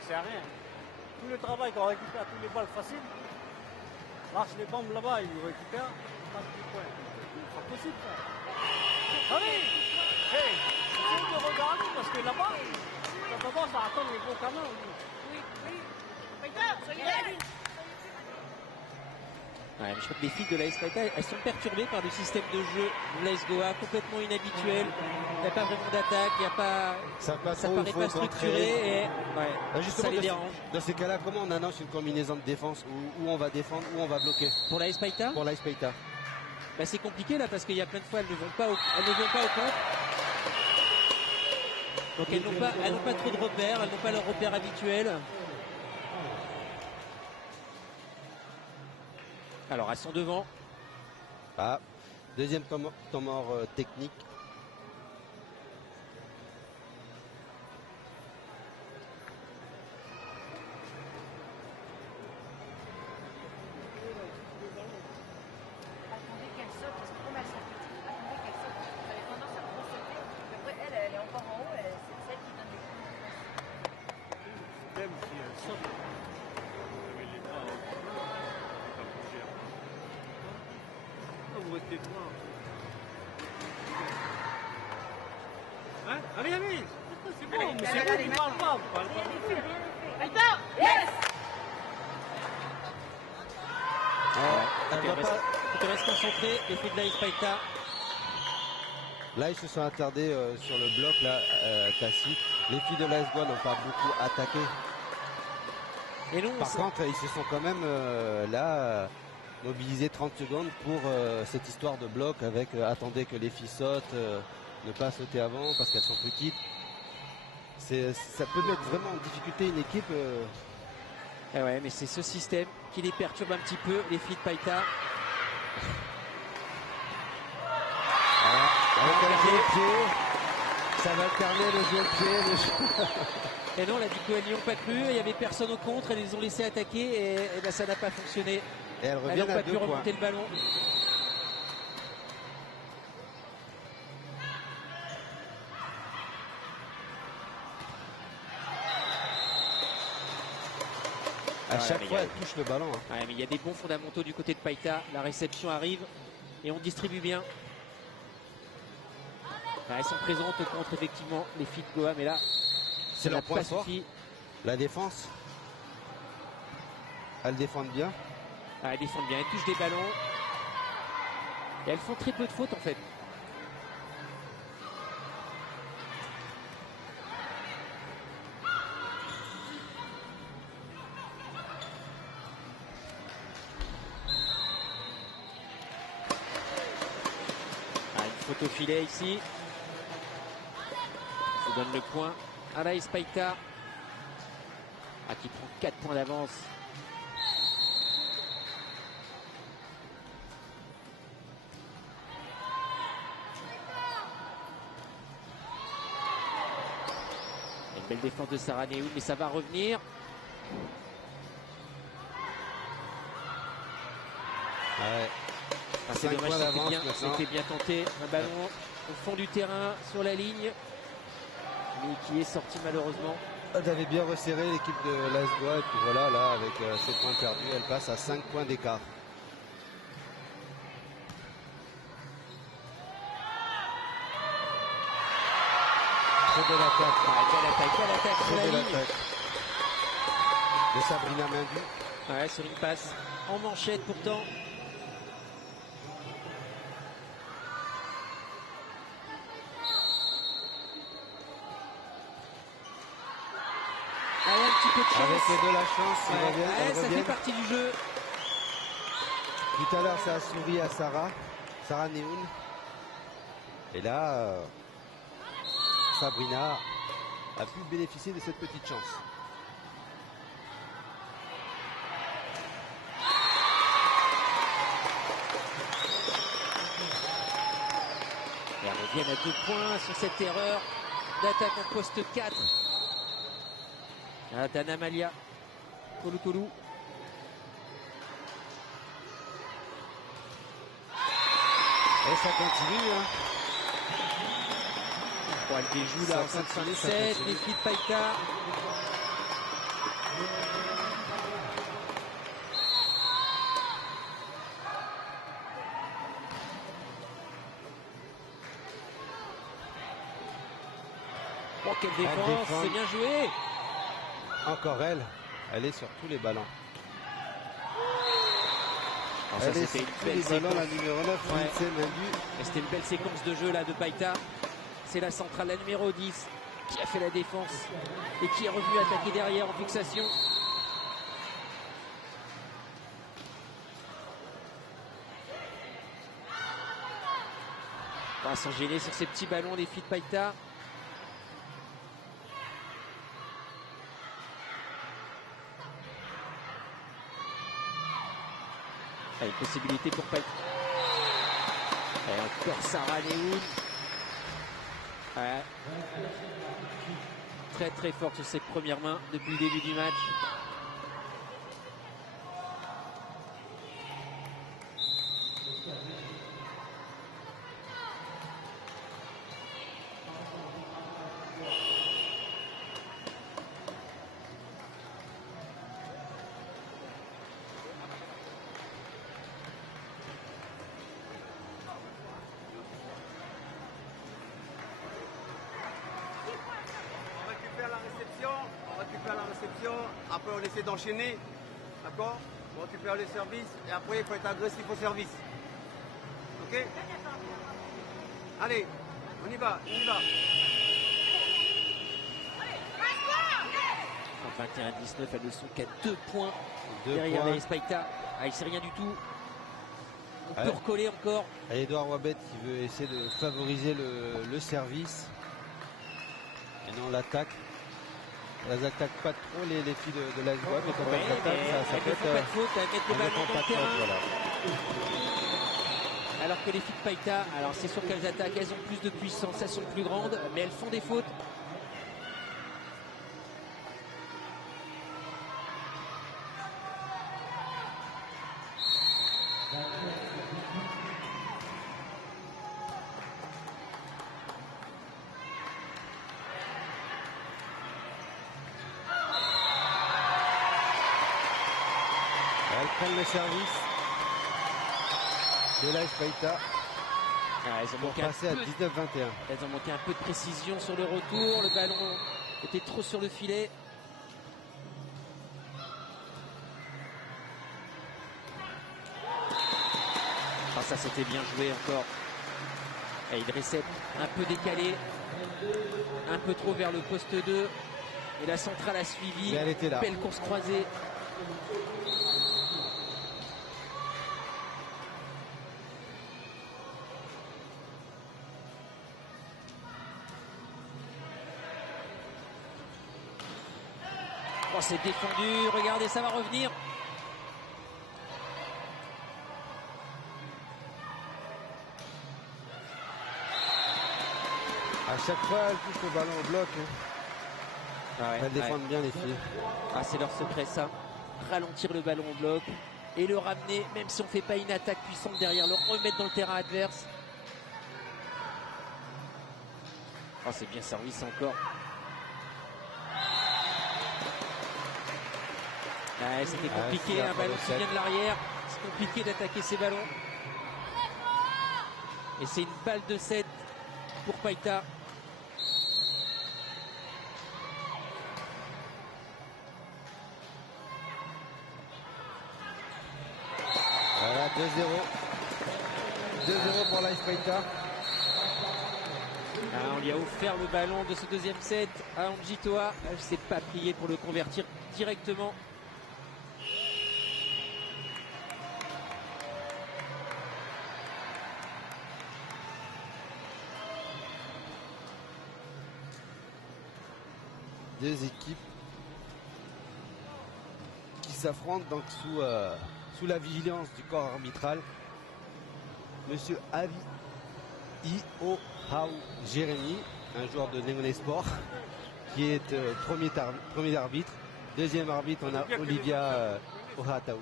Ça sert à rien. Tout le travail qu'on récupère, tous les balles faciles, lâche les bombes là-bas, ils récupèrent, passe du point. C'est pas possible ça. Allez, hey, essayez de regarder parce que là-bas, ça commence à attendre les gros canons. Ouais, mais je crois que les filles de l'AS Paita, elles sont perturbées par le système de jeu de l'AS Goa, complètement inhabituel. Il n'y a pas vraiment d'attaque, il n'y a pas. Ça Ça paraît pas structuré et ouais, Justement, ça les dérange. dans ces cas-là, comment on annonce une combinaison de défense où on va défendre, où on va bloquer Pour l'AS Paita, pour l'AS Paita? bah, c'est compliqué là parce qu'il y a plein de fois elles ne vont pas au compte. Donc elles n'ont pas trop de repères, elles n'ont pas leurs repères habituels. Alors elles sont devant. Ah, deuxième temps mort technique. Attendez qu'elle saute, parce que comme elles sont petites, attendez qu'elle saute. Vous avez tendance à trop sauter. Puis après, elle est encore en haut, c'est celle qui donne les coups. Même si elle saute, vous avez les bras au bout, elle va bouger après. Vous restez loin. Hein? Allez, allez! C'est bon, mais c'est vous qui ne parlez pas, vous parlez pas. Paita! Yes! Elle va pas- Il reste concentré, les filles de l'AS Paita. Là, ils se sont attardés sur le bloc, là, Tassi. Les filles de l'AS Goa n'ont pas beaucoup attaqué. Et non, Par contre, ils se sont quand même mobilisés 30 secondes pour cette histoire de bloc avec attendez que les filles sautent, ne pas sauter avant parce qu'elles sont petites. Ça peut mettre vraiment en difficulté une équipe. eh ouais, mais c'est ce système qui les perturbe un petit peu, les filles de Paita. Avec un pied. Ça va alterner le jeu de pied. Et non, là du coup elles n'y ont pas cru, il n'y avait personne au contre, elles les ont laissé attaquer et ben, ça n'a pas fonctionné. Et elles Elles reviennent n'ont à pas 2 pu points. remonter le ballon. À Ouais, chaque mais fois, il y a- elle touche le ballon. Hein. Ouais, mais il y a des bons fondamentaux du côté de Païta. La réception arrive et on distribue bien. Ouais, elles sont présentes contre effectivement les filles de Goa, mais là, C'est ça n'a leur point pas fort. suffi. La défense. Elles défendent bien. Ah, elles défendent bien, elles touchent des ballons. Et elles font très peu de fautes en fait. Ah, une faute au filet ici. Ça donne le point à l'AS Païta. Ah, qui prend 4 points d'avance. Une belle défense de Sarah Néoun, mais ça va revenir. Ouais. Ah, c'est 5 dommage, points c'était d'avance bien, maintenant. c'était bien tenté. Un ballon au fond du terrain, sur la ligne, mais qui est sorti malheureusement. Elle avait bien resserré l'équipe de l'Asgoa. Et puis voilà, là, avec ses points perdus, elle passe à 5 points d'écart. Très belle attaque. Ah, quelle attaque sur Très la belle ligne. attaque. De Sabrina Mendu. Ouais, sur une passe en manchette pourtant. Ah, un petit peu de chance. Avec les deux, la chance, ils Ouais, reviennent, ouais, elles ça fait reviennent. partie du jeu. Tout à l'heure, ça a souri à Sarah Néoun. Et là, Sabrina a pu bénéficier de cette petite chance. Et elles reviennent à 2 points sur cette erreur d'attaque en poste 4. Ah, Dana Malia, Tolu. Et ça continue. Hein. Bon, elle déjoue là en Ça continue, 5-7, ça continue. les filles de Païta. Oh, quelle défense, défend. c'est bien joué. Encore elle. Elle est sur tous les ballons. Oh, ça, Elle est c'était sur une tous belle les ballons, la séquence. numéro 9, Ouais. Lindsay Mendu. Et c'était une belle séquence de jeu là de Païta. C'est la centrale, la numéro 10, qui a fait la défense et qui est revenu attaquer derrière en fixation. On va s'en gêner sur ces petits ballons des filles de Païta. Ah, une possibilité pour Païta. Et encore Sarah Néoun. Ouais. Très très forte sur ses premières mains depuis le début du match. On récupère la réception, après on essaie d'enchaîner, d'accord? On récupère le service et après il faut être agressif au service. Ok? Allez, on y va, on y va. En 21-19, elles ne sont qu'à 2 points Deux derrière points. les Païta. Ah, il sait rien du tout. On Ouais. peut recoller encore. Et Edouard Wabet qui veut essayer de favoriser le service. Et non l'attaque. Elles attaquent pas trop les filles de l'Asgoa, mais quand Ouais, elles attaquent, mais ça elles peut ne font être. pas de faute, elles mettent le Elles ne ballon font dans pas le de faute, terrain. voilà. alors que les filles de Païta, alors c'est sûr qu'elles attaquent, elles ont plus de puissance, elles sont plus grandes, mais elles font des fautes. Elles prennent le service de l'AS Païta Elles ont pour manqué passer à 19-21. elles ont manqué un peu de précision sur le retour, le ballon était trop sur le filet. Ah, ça c'était bien joué encore. Et Idrissette un peu décalé, un peu trop vers le poste 2. Et la centrale a suivi. Mais elle était là. Belle course croisée. Oh, c'est défendu. Regardez, ça va revenir. À chaque fois, elles touchent le ballon au bloc. Ah ouais, Elles défendent bien les filles. Ah, c'est leur secret ça. Ralentir le ballon au bloc et le ramener, même si on ne fait pas une attaque puissante derrière, le remettre dans le terrain adverse. Oh, c'est bien servi, c'est encore. Ouais, c'était compliqué, c'est un ballon qui vient de l'arrière. C'est compliqué d'attaquer ces ballons. Et c'est une balle de 7 pour Païta. Voilà, 2-0. 2-0 pour l'AS Païta. Ah, on lui a offert le ballon de ce deuxième set à Angie Toa. Elle ne s'est pas pliée pour le convertir directement. Deux équipes qui s'affrontent donc sous la vigilance du corps arbitral. Monsieur Avi Iohau Jérémy, un joueur de Nengoné Sport, qui est premier arbitre. Deuxième arbitre, on a Olivia Ohataou.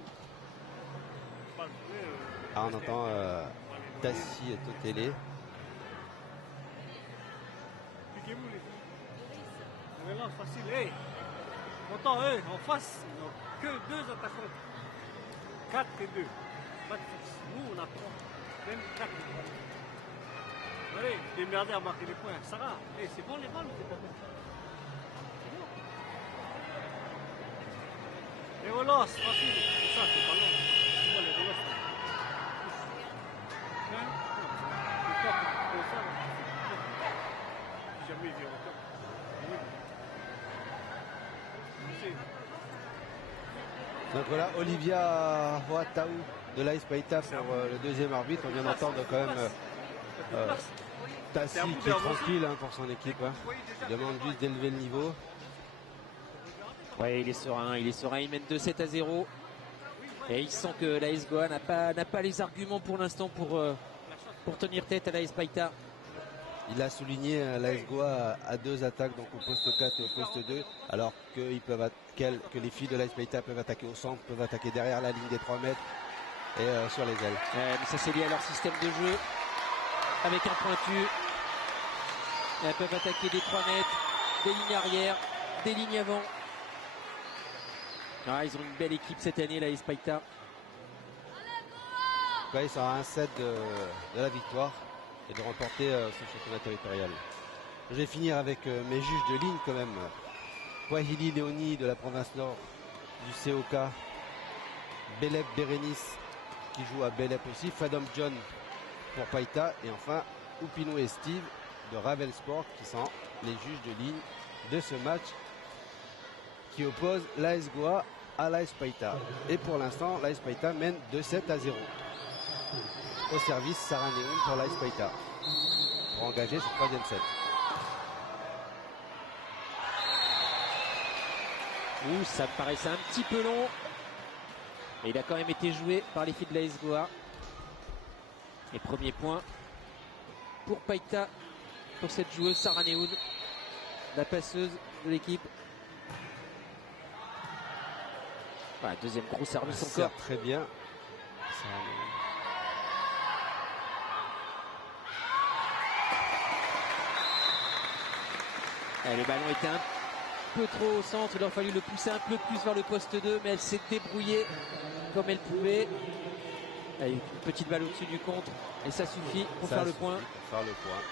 Ah, on entend Tassi Totele. Piquez-vous les filles. On mélange facile. Hey, pourtant eux, en face, ils n'ont que 2 attaquants. 4 et 2. Pas de force. Nous, on a 3. Même 4 et 3. Allez, démerdez à marquer les points. Sarah, hey, c'est bon les balles ou c'est pas bon? C'est bon. Les relances, facile. C'est ça, c'est pas long. C'est bon, les relances. Hein? C'est top. C'est ça. Jamais il vient encore. Donc voilà, Olivia Ohataou de l'AS Païta pour le deuxième arbitre. On vient d'entendre quand même Tassi qui est tranquille pour son équipe. Il demande juste d'élever le niveau. Ouais, il est serein, il mène 2-7 à 0. Et il sent que l'AS Goa n'a pas les arguments pour l'instant pour tenir tête à l'AS Païta. Il a souligné l'AS Goa à 2 attaques, donc au poste 4 et au poste 2, alors que les filles de l'AS Païta peuvent attaquer au centre, peuvent attaquer derrière la ligne des 3 mètres et sur les ailes. Mais ça c'est lié à leur système de jeu, avec un pointu. Elles peuvent attaquer des 3 mètres, des lignes arrière, des lignes avant. Ah, ils ont une belle équipe cette année, l'AS Païta. Ils sont à un set de la victoire et de remporter ce championnat territorial. Je vais finir avec mes juges de ligne quand même. Wahili Léonie de la province nord du COK, Belep Bérénice qui joue à Belep aussi, Fadom John pour Païta et enfin Upinou et Steve de Ravel Sport qui sont les juges de ligne de ce match qui oppose l'AS Goa à l'AS Païta. Et pour l'instant, l'AS Païta mène 2-7 à 0. Au service, Sarah Néoun pour l'AS Païta pour engager ce troisième set. Ouh, ça me paraissait un petit peu long. Mais il a quand même été joué par les filles de l'AS Goa. Et premier point pour Païta, pour cette joueuse Sarah Neoun, la passeuse de l'équipe. Voilà, deuxième gros service encore. Sert très bien. Le ballon était un peu trop au centre, il aurait fallu le pousser un peu plus vers le poste 2, mais elle s'est débrouillée comme elle pouvait. Avec une petite balle au-dessus du contre, et ça suffit pour faire le point. Pour faire le point.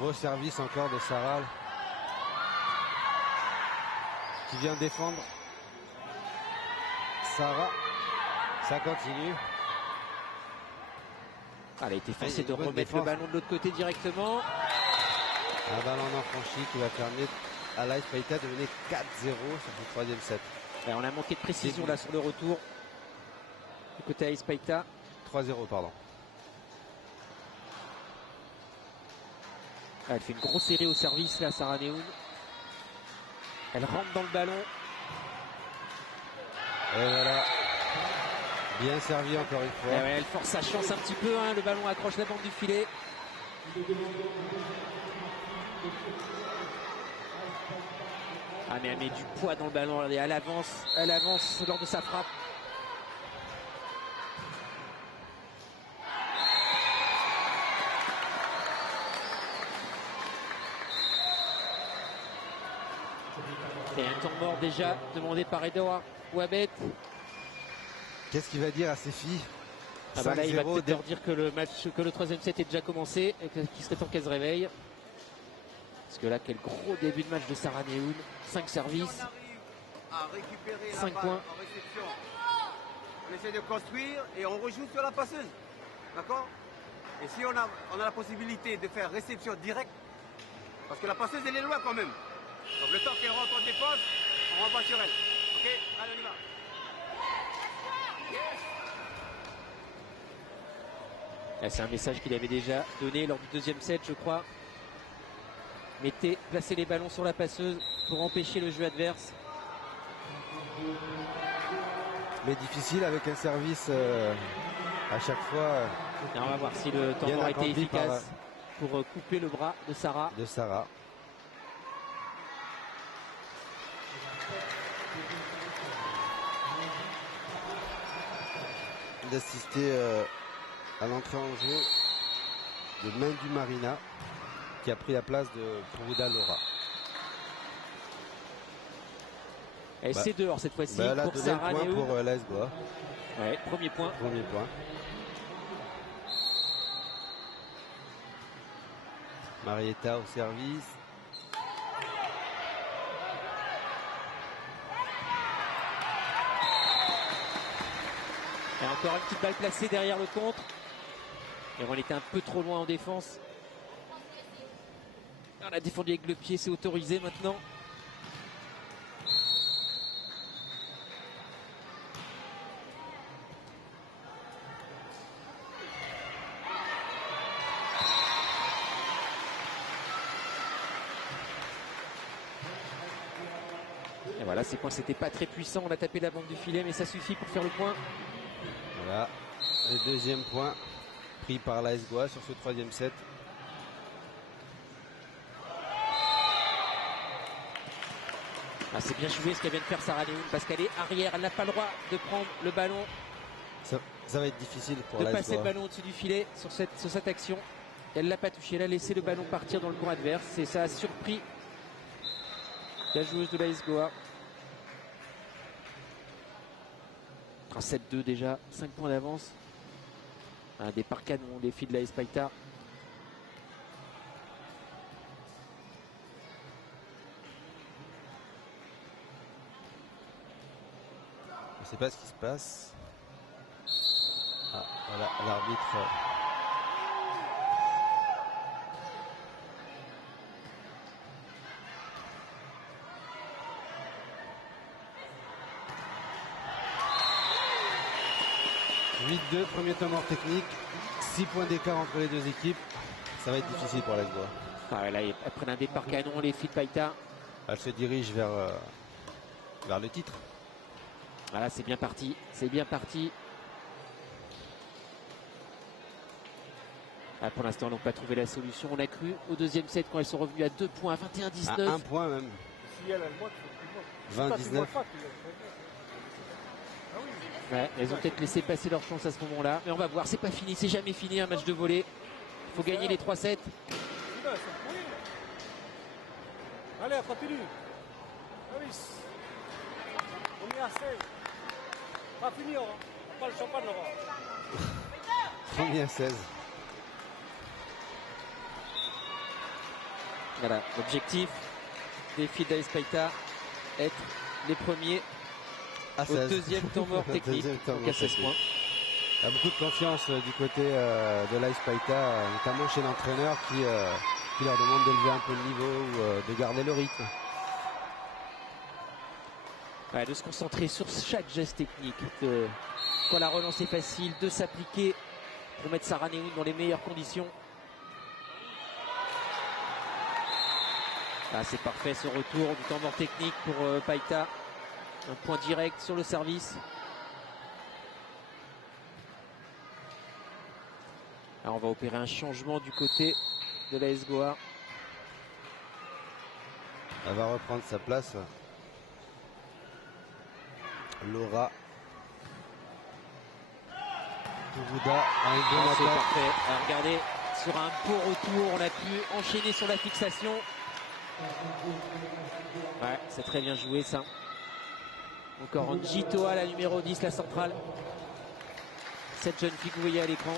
Gros service encore de Sarah, qui vient défendre. Sarah, ça continue. Elle a été forcée de remettre le ballon de l'autre côté directement. Un ballon non franchi qui va permettre à l'AS Païta de mener 4-0 sur le troisième set. Et on a manqué de précision là sur le retour. Du côté AS Païta. 3-0, pardon. Elle fait une grosse série au service là, Sarah Neoun. Elle rentre dans le ballon. Et voilà. Bien servi encore une fois. Ouais, elle force sa chance un petit peu, hein. Le ballon accroche la bande du filet. Ah mais elle met du poids dans le ballon, elle avance lors de sa frappe. Et un temps mort déjà demandé par Edouard Ouabet. Qu'est-ce qu'il va dire à ses filles? Ah bah là, il va peut-être leur dire que le troisième set est déjà commencé et qu'il serait temps qu'elle se réveille. Parce que là, quel gros début de match de Sarah Neoun. 5 services. Si on arrive à récupérer 5 la points. balle en réception, on essaie de construire et on rejoue sur la passeuse. D'accord? Et si on a la possibilité de faire réception directe, parce que la passeuse elle est loin quand même. Donc le temps qu'elle rentre en défense, on renvoie sur elle. Ok? Allez, on y va. C'est un message qu'il avait déjà donné lors du deuxième set, je crois. Placez les ballons sur la passeuse pour empêcher le jeu adverse. Mais difficile avec un service à chaque fois. Et on va voir si le temps aura été efficace pour couper le bras de Sarah. D'assister à l'entrée en jeu de Mandu Marina, qui a pris la place de Prouda Laura. Et c'est dehors cette fois-ci pour Sarah Neoun. Pour l'AS Goa. Ouais, premier point. Marietta au service. Et encore une petite balle placée derrière le contre. Et on était un peu trop loin en défense. On a défendu avec le pied, c'est autorisé maintenant. Et voilà, ces points c'était pas très puissant, on a tapé la bande du filet mais ça suffit pour faire le point. Voilà, le deuxième point pris par l'AS Goa sur ce troisième set. Ah, c'est bien joué ce qu'elle vient de faire Sarah Neoun parce qu'elle est arrière, elle n'a pas le droit de prendre le ballon. Ça va être difficile pour de l'AS Goa. passer le ballon au-dessus du filet sur cette action. Elle ne l'a pas touché, elle a laissé le ballon partir dans le coin adverse et ça a surpris la joueuse de l'AS Goa. 7-2 déjà, 5 points d'avance. Un départ canon, les filles de l'AS Païta. Je ne sais pas ce qui se passe. Ah, voilà, l'arbitre. « 8-2, premier temps mort technique. 6 points d'écart entre les deux équipes. Ça va être difficile pour l'AS Goa. Ah, là, après un départ canon, les filles de Païta. Elle se dirige vers le titre. Voilà, c'est bien parti. C'est bien parti. Ah, pour l'instant, ils n'ont pas trouvé la solution. On a cru au deuxième set quand elles sont revenues à 2 points, 21-19. À 1 point même. Si elle a le mois, c'est plus bon. 20-19. Ah oui. Ouais, elles ont peut-être laissé passer leur chance à ce moment-là. Mais on va voir, c'est pas fini, c'est jamais fini un match de volley. Il faut gagner les 3 sets. Là, elles sont pourries. Allez, continue. Ah oui. On est à 16. Pas fini, on pas le champagne là-bas. Premier à 16. Voilà, l'objectif des filles d'Aes Paita, être les premiers À au 16. deuxième temps mort technique, Deuxième temps donc mort à 16 technique. points. Il y a beaucoup de confiance du côté de l'Aes Paita, notamment chez l'entraîneur qui leur demande d'élever un peu le niveau ou de garder le rythme. Ouais, de se concentrer sur chaque geste technique, quand la relance est facile, de s'appliquer pour mettre Sarah Néoun dans les meilleures conditions. Ah, c'est parfait ce retour du temps mort technique pour Paita. Un point direct sur le service. Alors on va opérer un changement du côté de la Goa. Elle va reprendre sa place. Laura Kuruda a une bonne C'est attaque. parfait. Alors, regardez, sur un beau retour, on a pu enchaîner sur la fixation. Ouais, c'est très bien joué ça. Encore Angie Toa, la numéro 10, la centrale. Cette jeune fille que vous voyez à l'écran.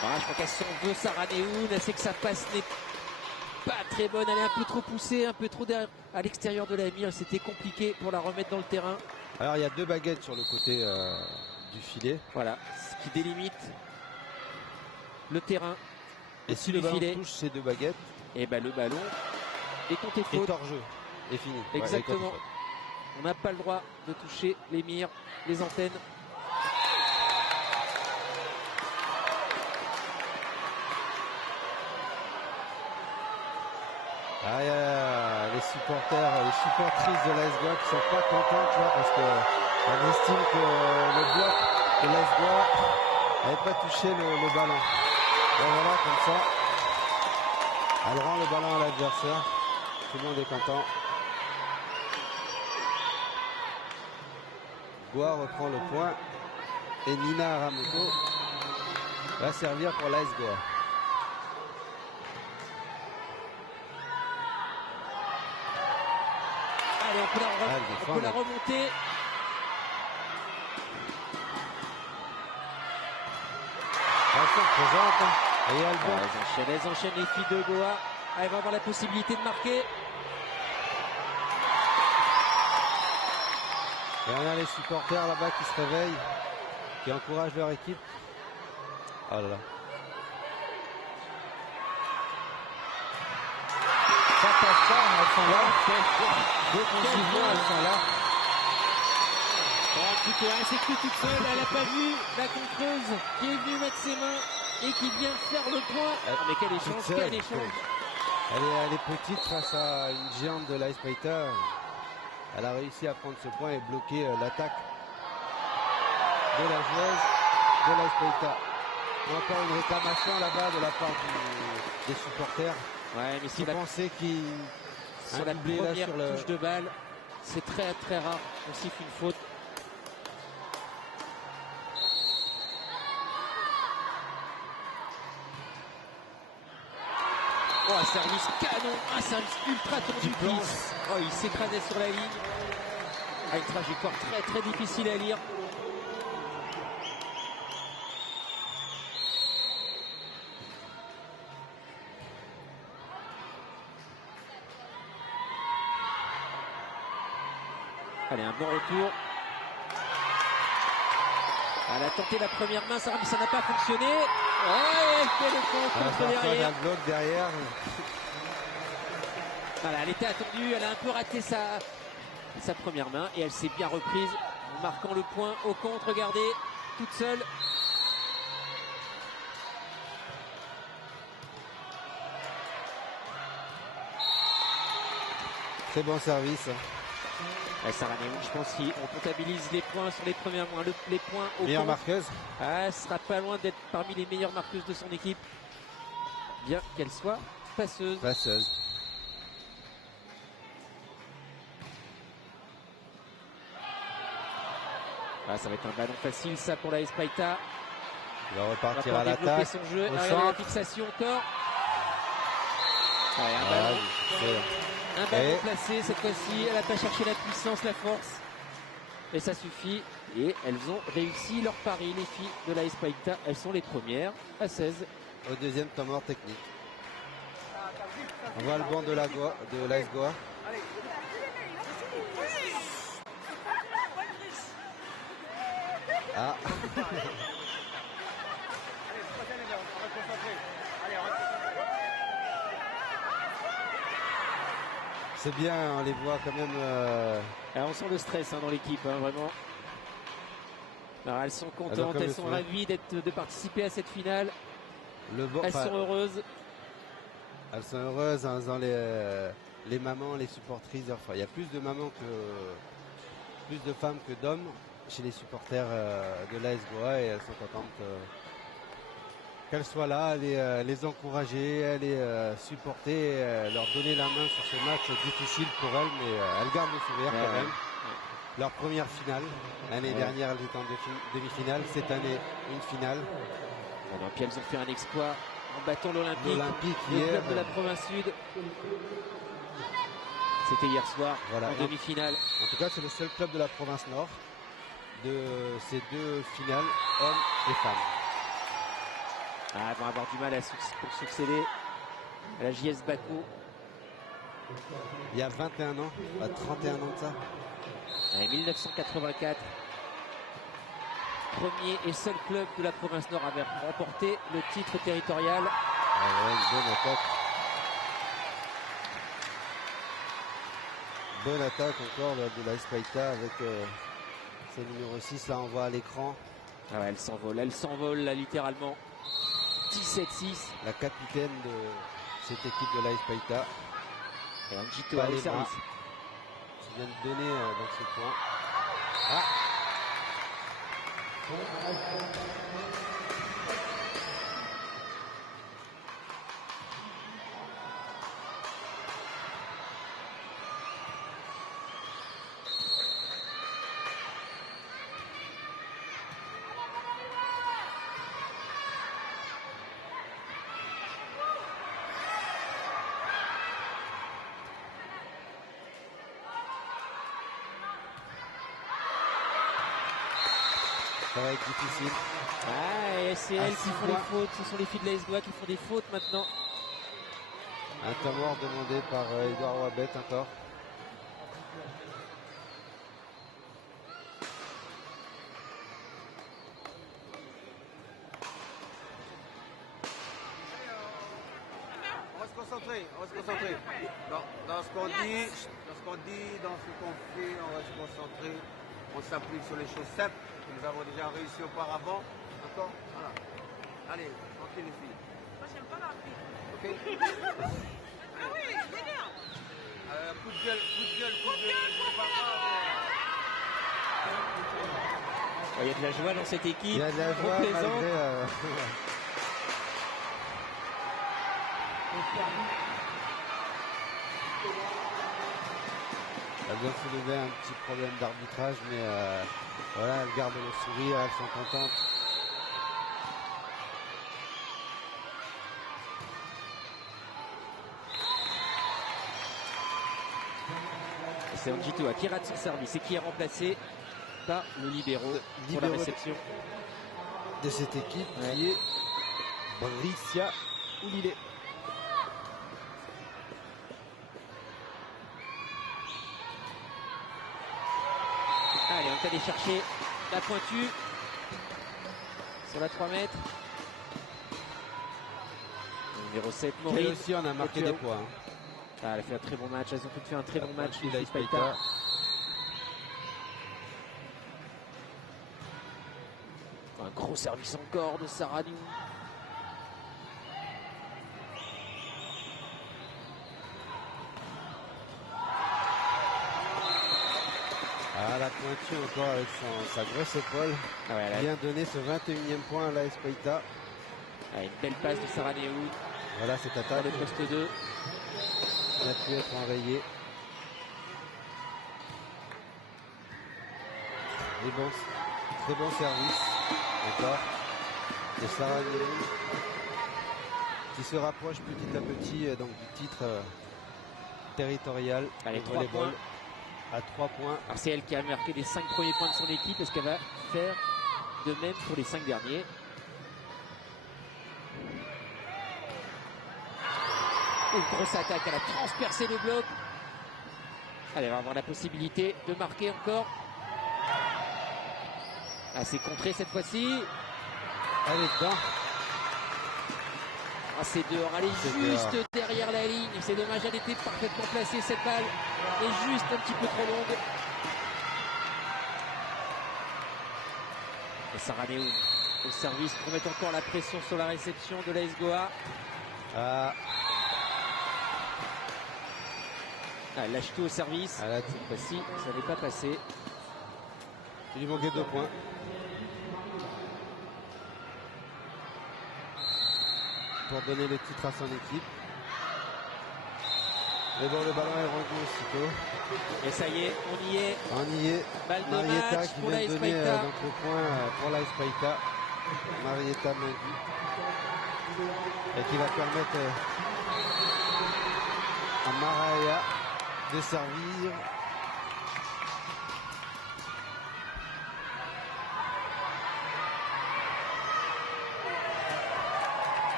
Voilà, je crois qu'elle s'en veut, Sarah Néoun. Elle sait que sa passe n'est pas très bonne. Elle est un peu trop poussée, un peu trop à l'extérieur de la mire. C'était compliqué pour la remettre dans le terrain. Alors il y a 2 baguettes sur le côté du filet. Voilà, ce qui délimite le terrain. Et si le ballon touche ces 2 baguettes, et ben le ballon est compté faute. est hors jeu. Et fini. Exactement. On n'a pas le droit de toucher les mires, les antennes. Ah, il y a les supporters, les supportrices de l'AS Goa qui sont pas contentes là, parce qu'elles estiment que le bloc de l'AS Goa n'avait pas touché le ballon. Et voilà, comme ça, elle rend le ballon à l'adversaire. Tout le monde est content. Goa reprend le point et Nina Aramoto va servir pour l'AS Goa. Allez, on peut la remonter. Elle se représente. Et elle Elles enchaînent les filles de Goa. Elle va avoir la possibilité de marquer. Et on a les supporters là-bas qui se réveillent, qui encouragent leur équipe. Oh là là. Ça passe pas, elles sont là. Défensivement, elles sont là. Elle s'est cru toute seule, elle n'a pas vu la contreuse qui est venue mettre ses mains et qui vient faire le point. Mais quel échange, quel échange. Elle est petite face à une géante de l'Aes Paita. Elle a réussi à prendre ce point et bloquer l'attaque de la joueuse de l'AS Paita. Encore une réclamation là-bas de la part des supporters. Ouais, mais qui pensaient qu'il sur la première touche de balle, c'est très très rare. On siffle une faute. Oh, un service canon, un service ultra tendu. Oh, il s'écrasait sur la ligne. Ah, une trajectoire très très difficile à lire. Allez, un bon retour. Elle a tenté la première main, mais ça n'a pas fonctionné. Ouais, elle fait le contre derrière. Il y a le bloc derrière. Voilà, elle était attendue, elle a un peu raté sa première main et elle s'est bien reprise en marquant le point au contre. Regardez, toute seule. Très bon service. Sarah Néon, je pense qu'on comptabilise les points sur les premières mains, les points au Meilleure contre. marqueuse. Elle sera pas loin d'être parmi les meilleures marqueuses de son équipe, bien qu'elle soit passeuse. Passeuse. Ça va être un ballon facile ça pour la Espaita. Il va Elle repartir va à pouvoir développer l'attaque. son jeu. Au La centre. fixation encore. Allez, un Voilà, ballon. c'est- Un ballon Et- placé cette fois-ci. Elle n'a pas cherché la puissance, la force. Et ça suffit. Et elles ont réussi leur pari, les filles de la Espaita. Elles sont les premières à 16. Au deuxième temps mort technique. On voit le banc de l'AS Goa. Ah, c'est bien, on les voit quand même. Alors on sent le stress dans l'équipe, vraiment. Alors, elles sont contentes, comme elles le sont sourire. ravies de participer à cette finale. Le banc, Elles enfin, sont heureuses. elles sont heureuses en faisant les mamans, les supportrices. Enfin, il y a plus de mamans plus de femmes que d'hommes chez les supporters de l'AS Goa, et elles sont contentes qu'elles soient là, les encourager, les supporter, leur donner la main sur ce match difficile pour elles, mais elles gardent le sourire quand même. Leur première finale. L'année dernière, elles étaient en demi-finale. Cette année, une finale. Alors, puis elles ont fait un exploit en battant l'Olympique, L'Olympique le hier. club de la province sud. C'était hier soir, Voilà. en demi-finale. En tout cas, c'est le seul club de la province nord de ces deux finales, hommes et femmes. Elles vont avoir du mal pour succéder à la JS Bakou. Il y a 21 ans, à 31 ans de ça. 1984. Premier et seul club de la province nord à avoir remporté le titre territorial. Ah ouais, une bonne attaque. Bonne attaque encore là, de la Espaita avec ce numéro 6 là, on voit à l'écran. Ah ouais, elle s'envole là littéralement. 17-6. La capitaine de cette équipe de la Espaita. Et Angito Pas au les service. bras. Qui vient de donner dans ce point. Ah. Ça va être difficile. Ah, et c'est À elles qui 6 font points. les fautes. Ce sont les filles de l'AS Goa qui font des fautes maintenant. Un temps mort demandé par Edouard Wabet encore. On va se concentrer, on va se concentrer. Dans ce qu'on dit, dans ce qu'on fait, on va se concentrer. On s'applique sur les choses simples que nous avons déjà réussi auparavant. D'accord? Voilà. Allez, tranquille les filles. Moi, j'aime pas l'arbitre. Ok? Ah oui, je m'énerve. Coup de gueule, c'est pas grave. Il y a de la joie dans cette équipe. Il y a de la On joie plaisante. malgré. Elle vient soulever un petit problème d'arbitrage, mais voilà, elles gardent le sourire, elles sont contentes. C'est Angito qui rate son service et qui est remplacé par le libéro pour la Libéro réception. de cette équipe Ouais. qui est Bricia Oulilé. Allez, on est allé chercher la pointue sur la 3 mètres. Le numéro 7, Elle Maureen. aussi, on a marqué Otuao. des points. Hein. Ah, elle a fait un très bon match, elles ont toutes fait un très bon match. L'Ice Ice Païta. Païta. Un gros service encore de Sarah New. Ah, la pointue encore avec sa grosse épaule. Ah ouais, elle a Bien donné ce 21e point à l'Ice Païta. une belle passe de Sarah New Voilà cette dans attaque. le poste 2. Elle a pu être enrayée. Et bon, très bon service. Encore. Et Sarah New qui se rapproche petit à petit donc, du titre territorial. Allez, au 3 volleyball. points. À 3 points. Alors c'est elle qui a marqué les 5 premiers points de son équipe. Est-ce qu'elle va faire de même pour les 5 derniers? Une grosse attaque, elle a transpercé le bloc. Elle va avoir la possibilité de marquer encore. Ah, c'est contré cette fois-ci. Elle est dedans. Ah, c'est dehors, elle est C'est juste dehors. derrière la ligne. C'est dommage, elle était parfaitement placée cette balle. Elle est juste un petit peu trop longue. Et Sarah Néoun au service pour mettre encore la pression sur la réception de l'AS Goa. Ah, Elle lâche tout au service. elle a Cette fois-ci, ça n'est pas passé. il lui manquait 2 points. Pour donner le titre à son équipe. Mais bon, le ballon est rendu aussitôt. Et ça y est, on y est. On y est. Balle de Marietta match qui pour vient l'AS de donner Païta. donc le point pour l'AS Païta. Marietta Mendy. Et qui va permettre à Maraya de servir.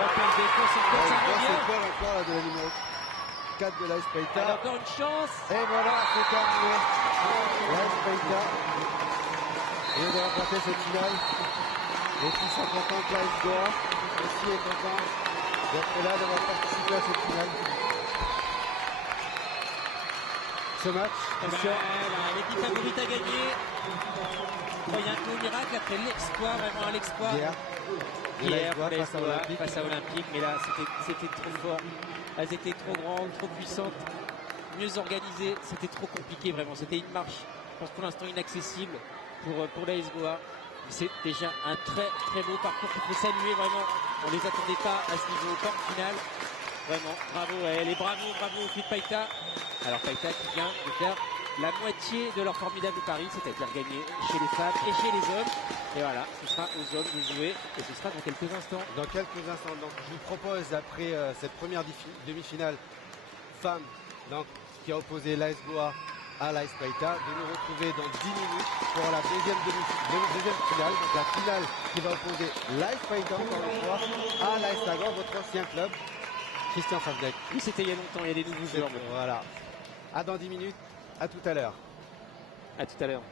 Rappel défense encore, ça C'est revient. encore là de la numéro 4 de l'AS Elle a Païta. encore une chance. Et voilà, c'est terminé. L'AS Païta vient de remporter cette finale. Les filles sont contentes, l'AS Goa aussi est content d'être là, d'avoir participé à cette finale. Ce match, Christian, L'équipe favorite a gagné. Il y a un beau miracle après l'exploit, vraiment l'exploit. hier, Hier, pour l'AS Goa face à Olympique, mais là c'était trop fort. Elles étaient trop grandes, trop puissantes, mieux organisées. C'était trop compliqué vraiment. C'était une marche, je pense pour l'instant inaccessible pour l'AS Goa. C'est déjà un très beau parcours qu'il faut saluer vraiment. On les attendait pas à ce niveau, pas en finale. Vraiment, bravo à elle et bravo aux filles de Païta. Alors Païta qui vient de faire la moitié de leur formidable pari, c'est-à-dire gagner chez les femmes et chez les hommes. Et voilà, ce sera aux hommes de jouer et ce sera dans quelques instants. dans quelques instants. Donc, je vous propose, après cette première demi-finale femme, donc, qui a opposé l'AS Goa à l'AS Païta, de nous retrouver dans 10 minutes pour la deuxième finale, donc la finale qui va opposer l'AS Païta encore une fois à l'AS Lagor, votre ancien club, Christian Favdek. Oui, c'était il y a longtemps, il y a des nouveaux joueurs. Voilà. À dans 10 minutes, à tout à l'heure. À tout à l'heure.